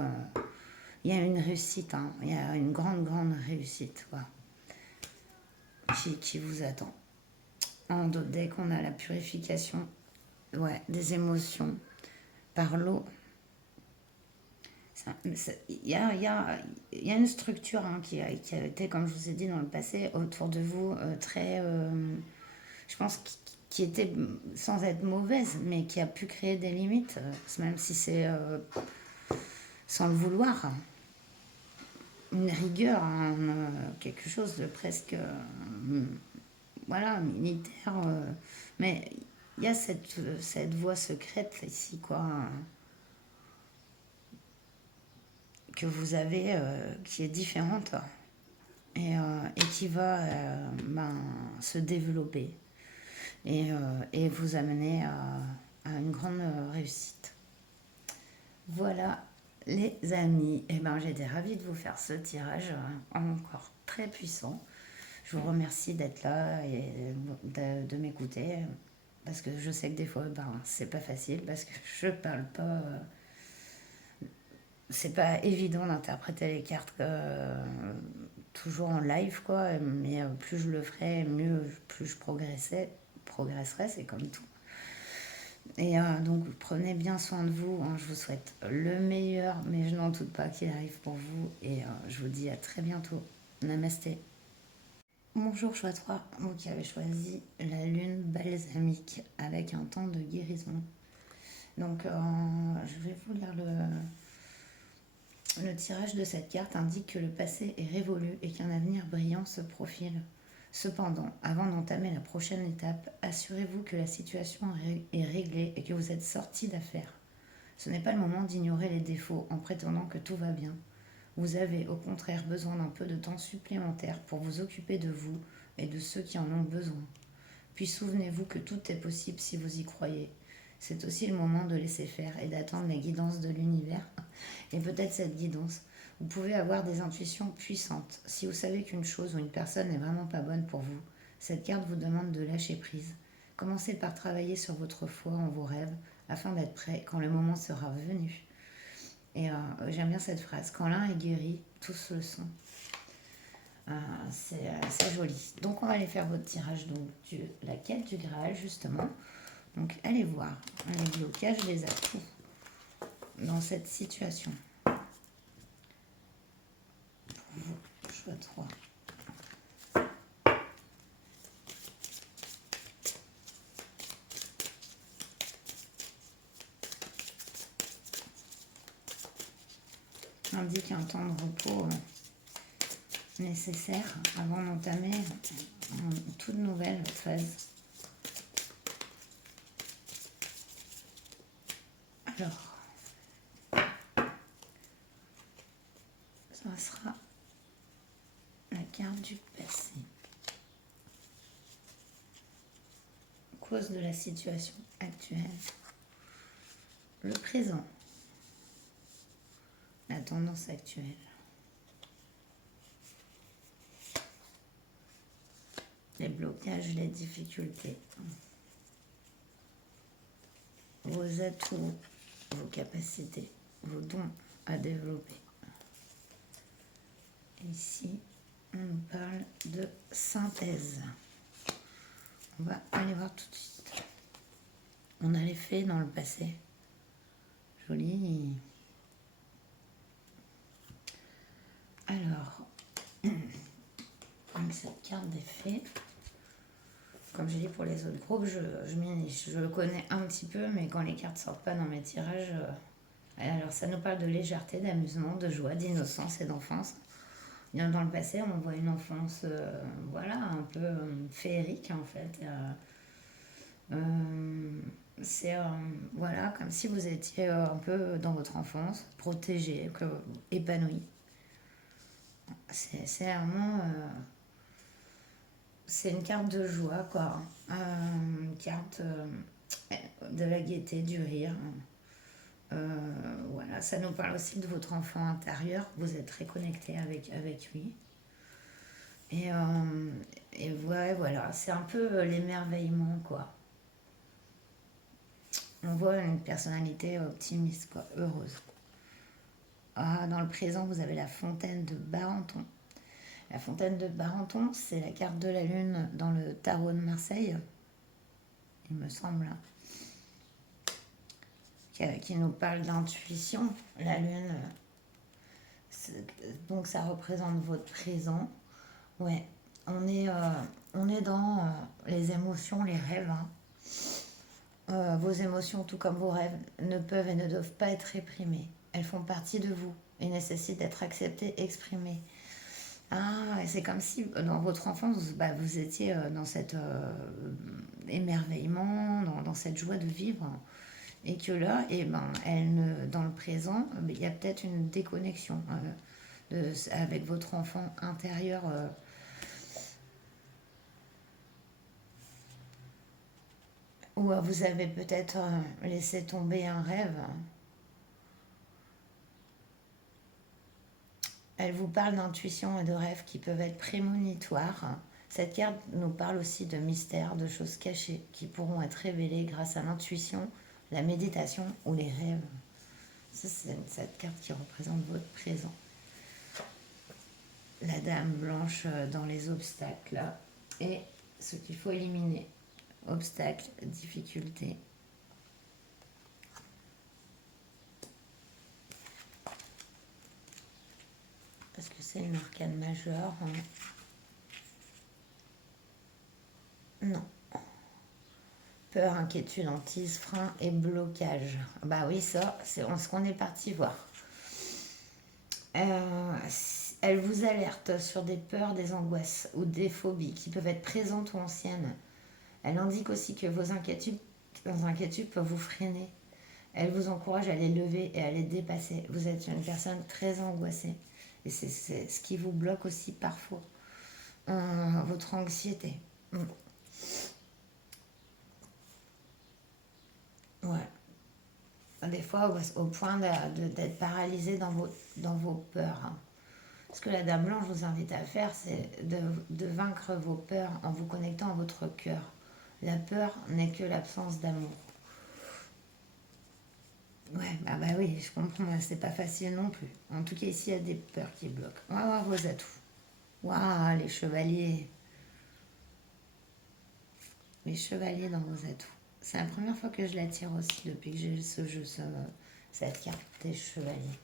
il y a une réussite, hein. Il y a une grande réussite, quoi, qui vous attend. Dès qu'on a la purification, ouais, des émotions par l'eau. Il y a une structure, hein, qui a été, comme je vous ai dit dans le passé, autour de vous, très, je pense, qui était sans être mauvaise, mais qui a pu créer des limites, même si c'est sans le vouloir. Une rigueur, hein, quelque chose de presque, voilà, militaire. Mais il y a cette voie secrète ici, quoi, que vous avez, qui est différente et qui va se développer et vous amener à une grande réussite. Voilà, les amis, j'étais ravie de vous faire ce tirage encore très puissant. Je vous remercie d'être là et de m'écouter, parce que je sais que des fois, c'est pas facile, parce que je parle pas. C'est pas évident d'interpréter les cartes toujours en live, quoi. Mais plus je le ferai, plus je progresserai, c'est comme tout. Et donc prenez bien soin de vous, hein. Je vous souhaite le meilleur, mais je n'en doute pas qu'il arrive pour vous. Et je vous dis à très bientôt. Namasté. Bonjour choix 3, vous qui avez choisi la lune balsamique avec un temps de guérison. Donc je vais vous lire le tirage de cette carte indique que le passé est révolu et qu'un avenir brillant se profile. Cependant, avant d'entamer la prochaine étape, assurez-vous que la situation est réglée et que vous êtes sorti d'affaire. Ce n'est pas le moment d'ignorer les défauts en prétendant que tout va bien. Vous avez au contraire besoin d'un peu de temps supplémentaire pour vous occuper de vous et de ceux qui en ont besoin. Puis souvenez-vous que tout est possible si vous y croyez. C'est aussi le moment de laisser faire et d'attendre les guidances de l'univers. Et peut-être cette guidance. Vous pouvez avoir des intuitions puissantes. Si vous savez qu'une chose ou une personne n'est vraiment pas bonne pour vous, cette carte vous demande de lâcher prise. Commencez par travailler sur votre foi en vos rêves afin d'être prêt quand le moment sera venu. Et j'aime bien cette phrase. Quand l'un est guéri, tous le sont. C'est joli. Donc on va aller faire votre tirage la quête du Graal, justement. Donc allez voir les blocages, les atouts dans cette situation. Pour vous, choix 3. Indique un temps de repos nécessaire avant d'entamer une toute nouvelle phase. Alors, ça sera la carte du passé. Cause de la situation actuelle. Le présent. La tendance actuelle. Les blocages, les difficultés. Vos atouts, vos capacités, vos dons à développer. Ici, on nous parle de synthèse. On va aller voir tout de suite. On a les faits dans le passé. Joli. Alors, avec cette carte des faits, comme j'ai dit pour les autres groupes, je le connais un petit peu, mais quand les cartes sortent pas dans mes tirages, alors ça nous parle de légèreté, d'amusement, de joie, d'innocence et d'enfance. Dans le passé, on voit une enfance, un peu féerique en fait. C'est voilà, comme si vous étiez un peu dans votre enfance, protégé, épanoui. C'est vraiment... c'est une carte de joie, quoi. Une carte de la gaieté, du rire. Voilà, ça nous parle aussi de votre enfant intérieur. Vous êtes très connecté avec lui. Et, ouais, voilà, c'est un peu l'émerveillement, quoi. On voit une personnalité optimiste, quoi, heureuse. Ah, dans le présent, vous avez la fontaine de Barenton. La fontaine de Barenton, c'est la carte de la lune dans le tarot de Marseille, il me semble, qui nous parle d'intuition. La lune, donc ça représente votre présent. Ouais, on est dans les émotions, les rêves, hein. Vos émotions, tout comme vos rêves, ne peuvent et ne doivent pas être réprimées. Elles font partie de vous et nécessitent d'être acceptées, exprimées. Ah, c'est comme si dans votre enfance, bah, vous étiez dans cet émerveillement, dans cette joie de vivre. Et que là, eh ben, dans le présent, il y a peut-être une déconnexion avec votre enfant intérieur. Ou vous avez peut-être laissé tomber un rêve. Elle vous parle d'intuition et de rêves qui peuvent être prémonitoires. Cette carte nous parle aussi de mystères, de choses cachées qui pourront être révélées grâce à l'intuition, la méditation ou les rêves. Ça, c'est cette carte qui représente votre présent. La dame blanche dans les obstacles et ce qu'il faut éliminer. Obstacles, difficultés. Est-ce que c'est une arcane majeure? Non. Peur, inquiétude, hantise, frein et blocage. Bah oui, ça, c'est ce qu'on est parti voir. Elle vous alerte sur des peurs, des angoisses ou des phobies qui peuvent être présentes ou anciennes. Elle indique aussi que vos inquiétudes peuvent vous freiner. Elle vous encourage à les lever et à les dépasser. Vous êtes une personne très angoissée. Et c'est ce qui vous bloque aussi parfois. Votre anxiété. Ouais. Des fois, au point d'être paralysé dans vos peurs, hein. Ce que la Dame Blanche vous invite à faire, c'est de vaincre vos peurs en vous connectant à votre cœur. La peur n'est que l'absence d'amour. Ouais, bah oui, je comprends, c'est pas facile non plus. En tout cas, ici, il y a des peurs qui bloquent. On va voir vos atouts. Waouh, les chevaliers. Les chevaliers dans vos atouts. C'est la première fois que je la tire aussi depuis que j'ai ce jeu, cette carte des chevaliers.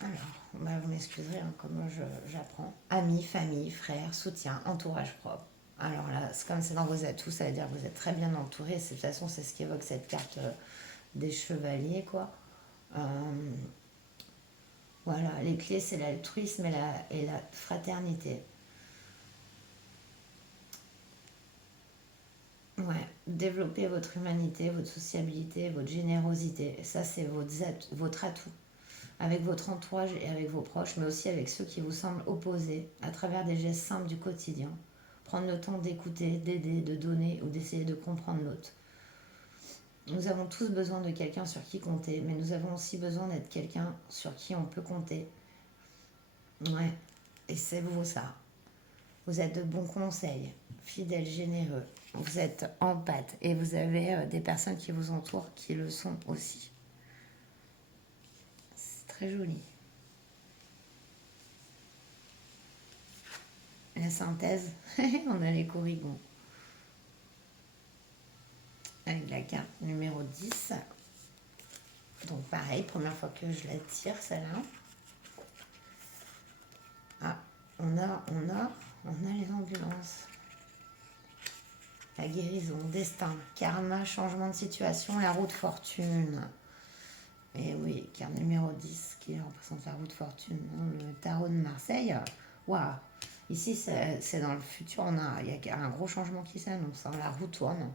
Alors, bah vous m'excuserez, hein, comment j'apprends. Amis, famille, frères, soutien, entourage propre. Alors là, comme c'est dans vos atouts, ça veut dire que vous êtes très bien entouré. De toute façon, c'est ce qu'évoque cette carte des chevaliers, quoi. Euh, voilà, les clés, c'est l'altruisme et la fraternité. Ouais, développer votre humanité, votre sociabilité, votre générosité. Ça, c'est votre atout. Avec votre entourage et avec vos proches, mais aussi avec ceux qui vous semblent opposés, à travers des gestes simples du quotidien. Prendre le temps d'écouter, d'aider, de donner ou d'essayer de comprendre l'autre. Nous avons tous besoin de quelqu'un sur qui compter, mais nous avons aussi besoin d'être quelqu'un sur qui on peut compter. Ouais, et c'est vous ça. Vous êtes de bons conseils, fidèles, généreux. Vous êtes empathes et vous avez des personnes qui vous entourent qui le sont aussi. C'est très joli. La synthèse, on a les corrigons. Avec la carte numéro 10. Donc pareil, première fois que je la tire, celle-là. Ah, on a les ambulances. La guérison, destin, karma, changement de situation, la roue de fortune. Et oui, carte numéro 10 qui représente la roue de fortune. Le tarot de Marseille. Waouh, Ici, c'est dans le futur, il y a un gros changement qui s'annonce, hein, la roue tourne.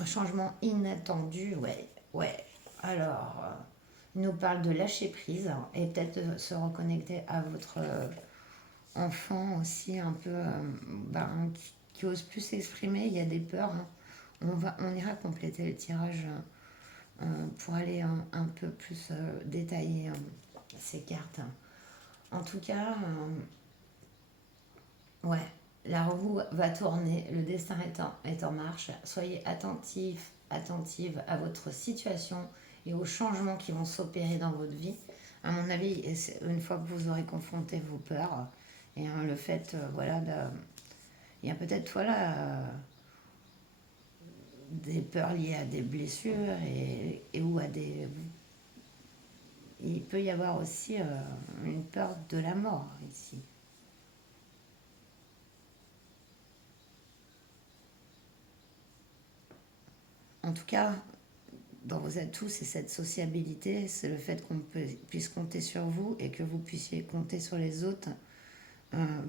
Un changement inattendu, ouais, ouais. Alors, il nous parle de lâcher prise et peut-être de se reconnecter à votre enfant aussi, un peu, qui ose plus s'exprimer. Il y a des peurs, hein. On ira compléter le tirage pour aller un peu plus détailler ces cartes. En tout cas, ouais, la roue va tourner, le destin est en marche. Soyez attentifs, attentive à votre situation et aux changements qui vont s'opérer dans votre vie. À mon avis, une fois que vous aurez confronté vos peurs et le fait, voilà, il y a peut-être, voilà, des peurs liées à des blessures et ou à des... Il peut y avoir aussi une peur de la mort ici. En tout cas, dans vos atouts, c'est cette sociabilité, c'est le fait qu'on puisse compter sur vous et que vous puissiez compter sur les autres. Euh,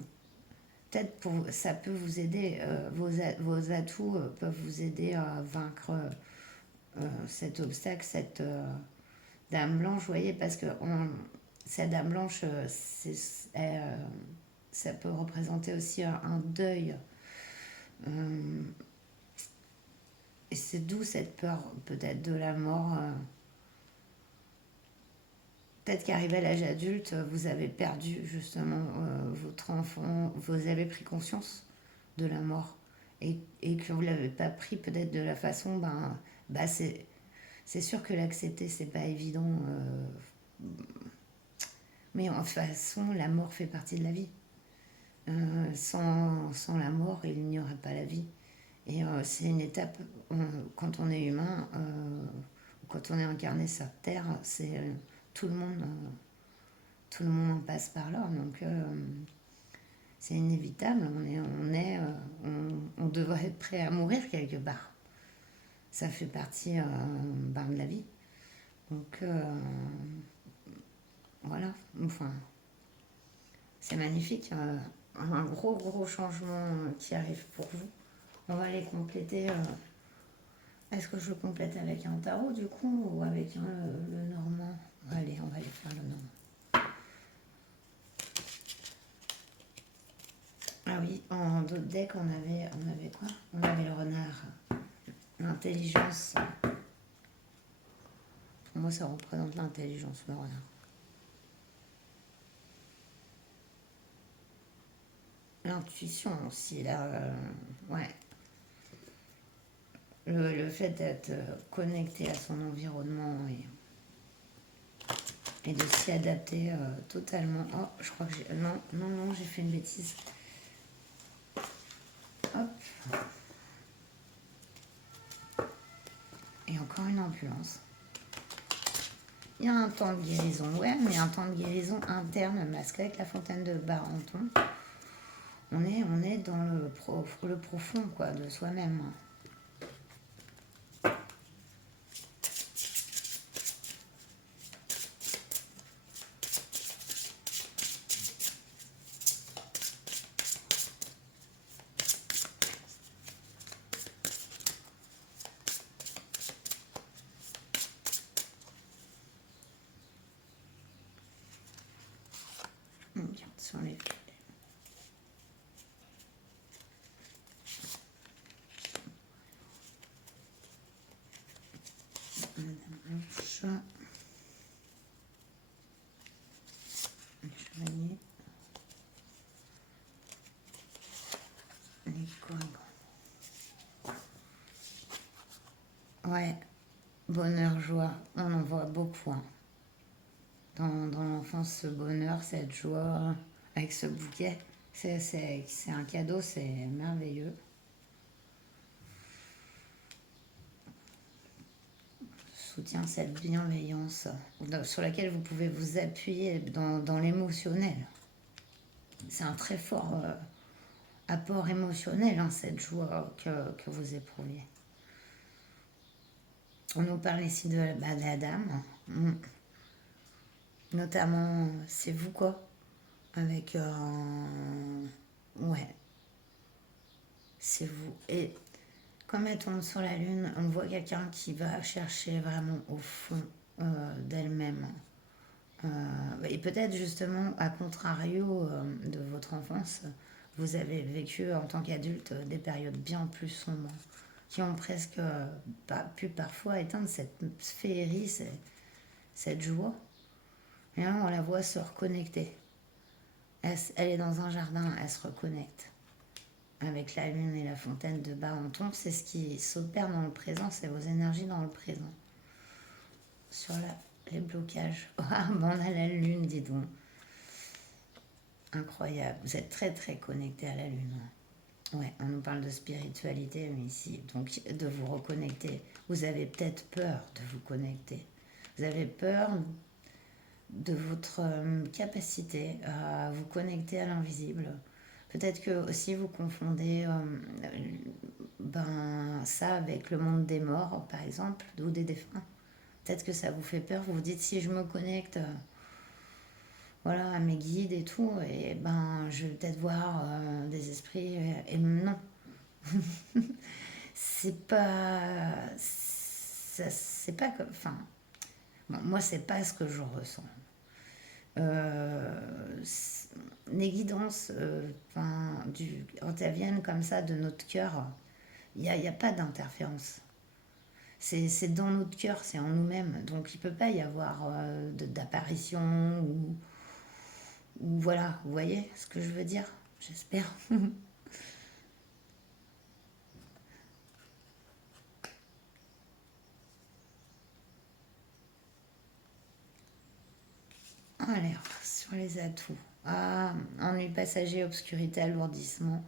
Peut-être ça peut vous aider, vos atouts peuvent vous aider à vaincre cet obstacle, cette dame blanche, vous voyez, parce que cette dame blanche, ça peut représenter aussi un deuil. Euh, et c'est d'où cette peur peut-être de la mort. Peut-être qu'arrivé à l'âge adulte, vous avez perdu justement votre enfant, vous avez pris conscience de la mort et que vous ne l'avez pas pris peut-être de la façon, c'est sûr que l'accepter, c'est pas évident, mais en façon, la mort fait partie de la vie. Sans la mort, il n'y aurait pas la vie. Et c'est une étape, quand on est humain, quand on est incarné sur Terre, c'est tout le monde. Tout le monde en passe par là, donc c'est inévitable. On devrait être prêt à mourir quelque part. Ça fait partie de la vie. Donc voilà, enfin, c'est magnifique. Un gros changement qui arrive pour vous. On va les compléter. Est-ce que je complète avec un tarot du coup ou avec le normand? Allez, on va aller faire le normand. Ah oui, en d'autres decks, on avait quoi? On avait le renard. L'intelligence. Pour moi, ça représente l'intelligence, le renard. L'intuition aussi, là. Ouais. Le fait d'être connecté à son environnement et de s'y adapter totalement. Oh, je crois que j'ai... Non, j'ai fait une bêtise. Hop. Et encore une influence. Il y a un temps de guérison, ouais, mais un temps de guérison interne, masqué avec la fontaine de Barenton. On est dans le profond, quoi, de soi-même. On regarde sur les... Madame Blanche. Le chevalier. Les corrigans. Ouais, bonheur, joie, on en voit beaucoup. Hein. Dans l'enfance, ce bonheur, cette joie, avec ce bouquet, c'est un cadeau, c'est merveilleux. Soutient cette bienveillance sur laquelle vous pouvez vous appuyer dans l'émotionnel. C'est un très fort apport émotionnel, hein, cette joie que vous éprouviez. On nous parle ici de la dame. Notamment, c'est vous quoi. avec ouais, c'est vous. Et comme elle tombe sur la lune, on voit quelqu'un qui va chercher vraiment au fond d'elle-même. Et peut-être justement, à contrario de votre enfance, vous avez vécu en tant qu'adulte des périodes bien plus sombres, qui ont presque pu parfois éteindre cette féerie, cette joie. Et là, on la voit se reconnecter. Elle est dans un jardin, elle se reconnecte. Avec la lune et la fontaine de Barenton, c'est ce qui s'opère dans le présent, c'est vos énergies dans le présent. Sur les blocages. Ah, bon, on a la lune, dis donc. Incroyable. Vous êtes très très connecté à la lune. Ouais, on nous parle de spiritualité ici, donc de vous reconnecter. Vous avez peut-être peur de vous connecter. Vous avez peur de votre capacité à vous connecter à l'invisible. Peut-être que aussi vous confondez ça avec le monde des morts, par exemple, ou des défunts. Peut-être que ça vous fait peur. Vous vous dites, si je me connecte voilà, à mes guides et tout, et je vais peut-être voir des esprits. Et non, c'est pas. C'est pas comme. Enfin, bon, moi, c'est pas ce que je ressens. Euh, les guidances, quand elles viennent comme ça de notre cœur, il y a pas d'interférence. C'est dans notre cœur, c'est en nous-mêmes. Donc il ne peut pas y avoir d'apparition ou voilà, vous voyez ce que je veux dire. J'espère. Alors, sur les atouts. Ah, ennui passager, obscurité, alourdissement.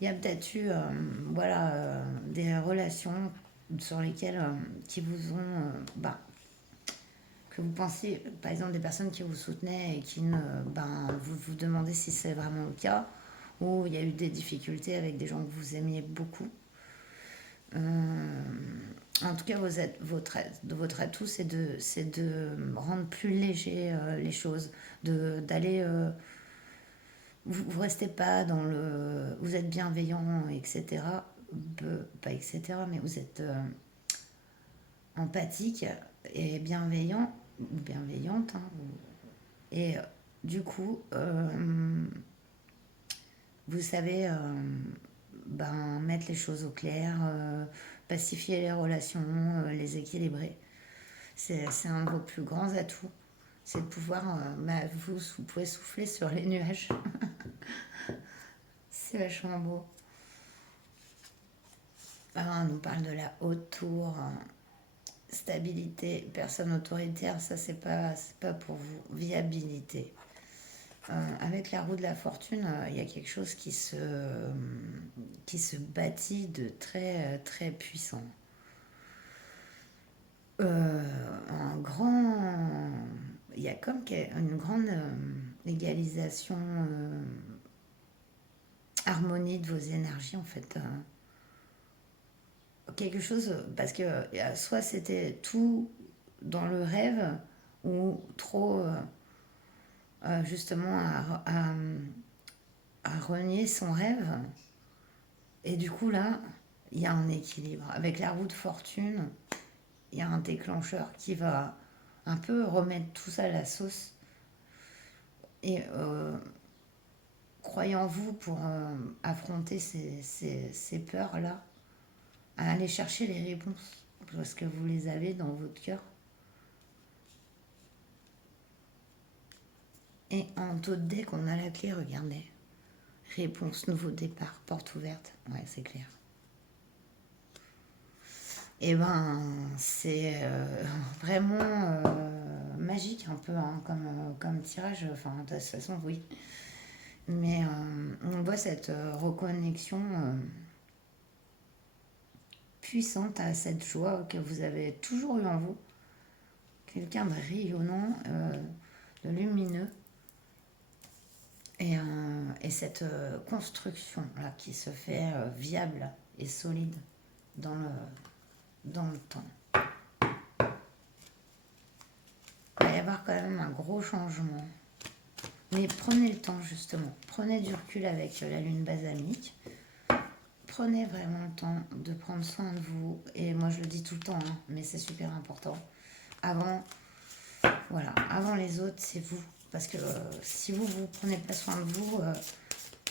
Il y a peut-être eu des relations sur lesquelles qui vous ont que vous pensez, par exemple, des personnes qui vous soutenaient et qui ne, vous vous demandez si c'est vraiment le cas, ou il y a eu des difficultés avec des gens que vous aimiez beaucoup. En tout cas, votre atout, c'est de rendre plus léger les choses, d'aller. Vous restez pas dans le. Vous êtes bienveillant, etc. Pas etc., mais vous êtes empathique et bienveillant, ou bienveillante, hein, et du coup, vous savez mettre les choses au clair, pacifier les relations, les équilibrer. C'est un de vos plus grands atouts. C'est de pouvoir, vous pouvez souffler sur les nuages. C'est vachement beau. On nous parle de la haute tour, stabilité, personne autoritaire, ça c'est pas pour vous. Viabilité. Avec la roue de la fortune, il y a quelque chose qui se bâtit de très très puissant. Un grand, il y a comme une grande égalisation, harmonie de vos énergies en fait. Quelque chose, parce que soit c'était tout dans le rêve, ou trop justement à renier son rêve. Et du coup là, il y a un équilibre. Avec la roue de fortune, il y a un déclencheur qui va un peu remettre tout ça à la sauce. Et croyez en vous pour affronter ces peurs-là, à aller chercher les réponses, parce que vous les avez dans votre cœur. Et en taux de deck, on a la clé, regardez. Réponse, nouveau départ, porte ouverte. Ouais, c'est clair. Et c'est vraiment magique un peu hein, comme tirage. Enfin, de toute façon, oui. Mais on voit cette reconnexion puissante à cette joie que vous avez toujours eu en vous. Quelqu'un de rayonnant, de lumineux. Et cette construction là qui se fait viable et solide dans le temps. Il va y avoir quand même un gros changement Mais prenez le temps justement, prenez du recul avec la lune balsamique, prenez vraiment le temps de prendre soin de vous, et moi je le dis tout le temps, hein, mais c'est super important. Avant, voilà, avant les autres, c'est vous. Parce que si vous ne prenez pas soin de vous,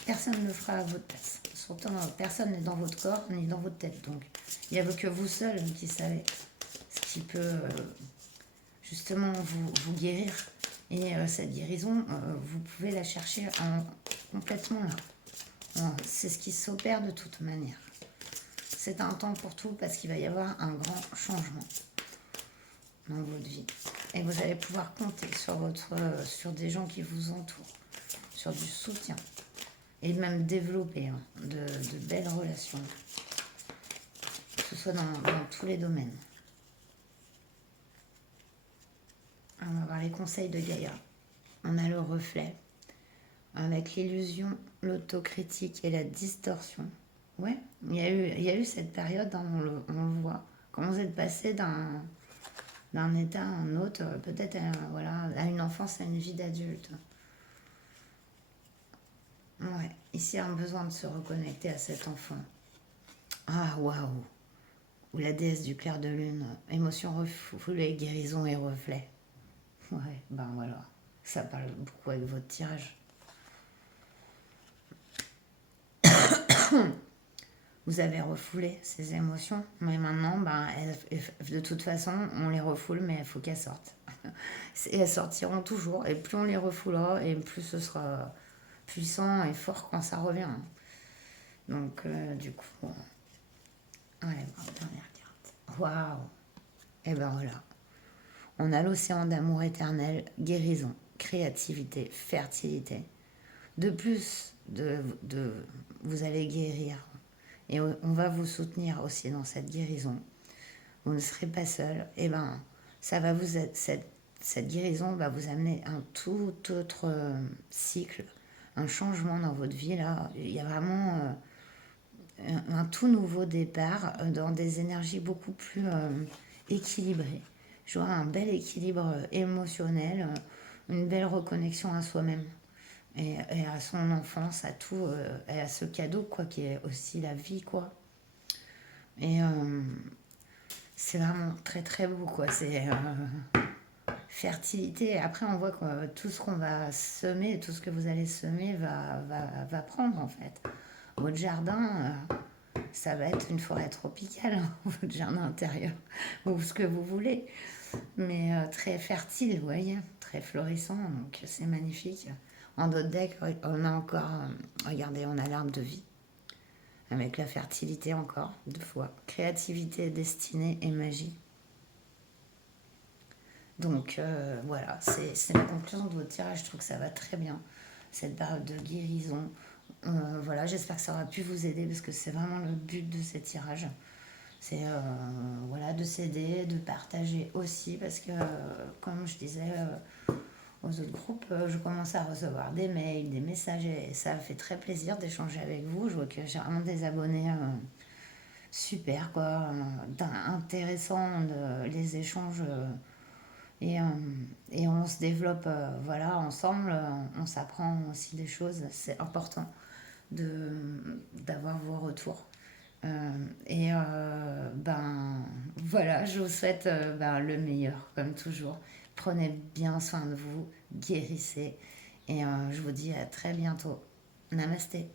personne ne le fera à votre place. Surtout, personne n'est dans votre corps ni dans votre tête. Donc, il n'y a que vous seul qui savez ce qui peut justement vous guérir. Et cette guérison, vous pouvez la chercher complètement là. C'est ce qui s'opère de toute manière. C'est un temps pour tout parce qu'il va y avoir un grand changement dans votre vie. Et vous allez pouvoir compter sur des gens qui vous entourent, sur du soutien. Et même développer de belles relations, que ce soit dans tous les domaines. On va voir les conseils de Gaïa. On a le reflet, avec l'illusion, l'autocritique et la distorsion. Ouais, il y a eu cette période, hein, on le voit, quand vous êtes passé d'un état à un autre, peut-être voilà, à une enfance, à une vie d'adulte. Ouais, ici, un besoin de se reconnecter à cet enfant. Ah, waouh! Ou la déesse du clair de lune, émotion refoulée, guérison et reflet. Ouais, ben voilà, ça parle beaucoup avec votre tirage. Vous avez refoulé ces émotions, mais maintenant, ben, de toute façon, on les refoule, mais il faut qu'elles sortent. Et elles sortiront toujours, et plus on les refoulera, et plus ce sera puissant et fort quand ça revient. Donc, du coup, allez, dernière carte. Waouh! Et ben voilà. On a l'océan d'amour éternel, guérison, créativité, fertilité. De plus, vous allez guérir. Et on va vous soutenir aussi dans cette guérison. Vous ne serez pas seul. Et ben, ça va cette guérison va vous amener un tout autre cycle, un changement dans votre vie. Là, il y a vraiment un tout nouveau départ dans des énergies beaucoup plus équilibrées. Je vois un bel équilibre émotionnel, une belle reconnexion à soi-même et à son enfance, à tout, et à ce cadeau quoi, qui est aussi la vie quoi. Et c'est vraiment très très beau quoi. C'est fertilité. Et après on voit que tout ce qu'on va semer, tout ce que vous allez semer va prendre en fait. Votre jardin, ça va être une forêt tropicale, votre jardin intérieur, ou ce que vous voulez. Mais très fertile, vous voyez, très florissant, donc c'est magnifique. En d'autres decks, on a encore, regardez, on a l'arbre de vie, avec la fertilité encore, 2 fois. Créativité, destinée et magie. Donc voilà, c'est la conclusion de votre tirage, je trouve que ça va très bien, cette période de guérison. Voilà, j'espère que ça aura pu vous aider, parce que c'est vraiment le but de ces tirages. C'est voilà, de s'aider, de partager aussi, parce que comme je disais aux autres groupes, je commence à recevoir des mails, des messages, et ça fait très plaisir d'échanger avec vous. Je vois que j'ai vraiment des abonnés super, quoi, intéressant, les échanges, et, euh, et on se développe voilà, ensemble, on s'apprend aussi des choses, c'est important d'avoir vos retours. Ben voilà, je vous souhaite ben, le meilleur, comme toujours. Prenez bien soin de vous, guérissez, et je vous dis à très bientôt. Namasté.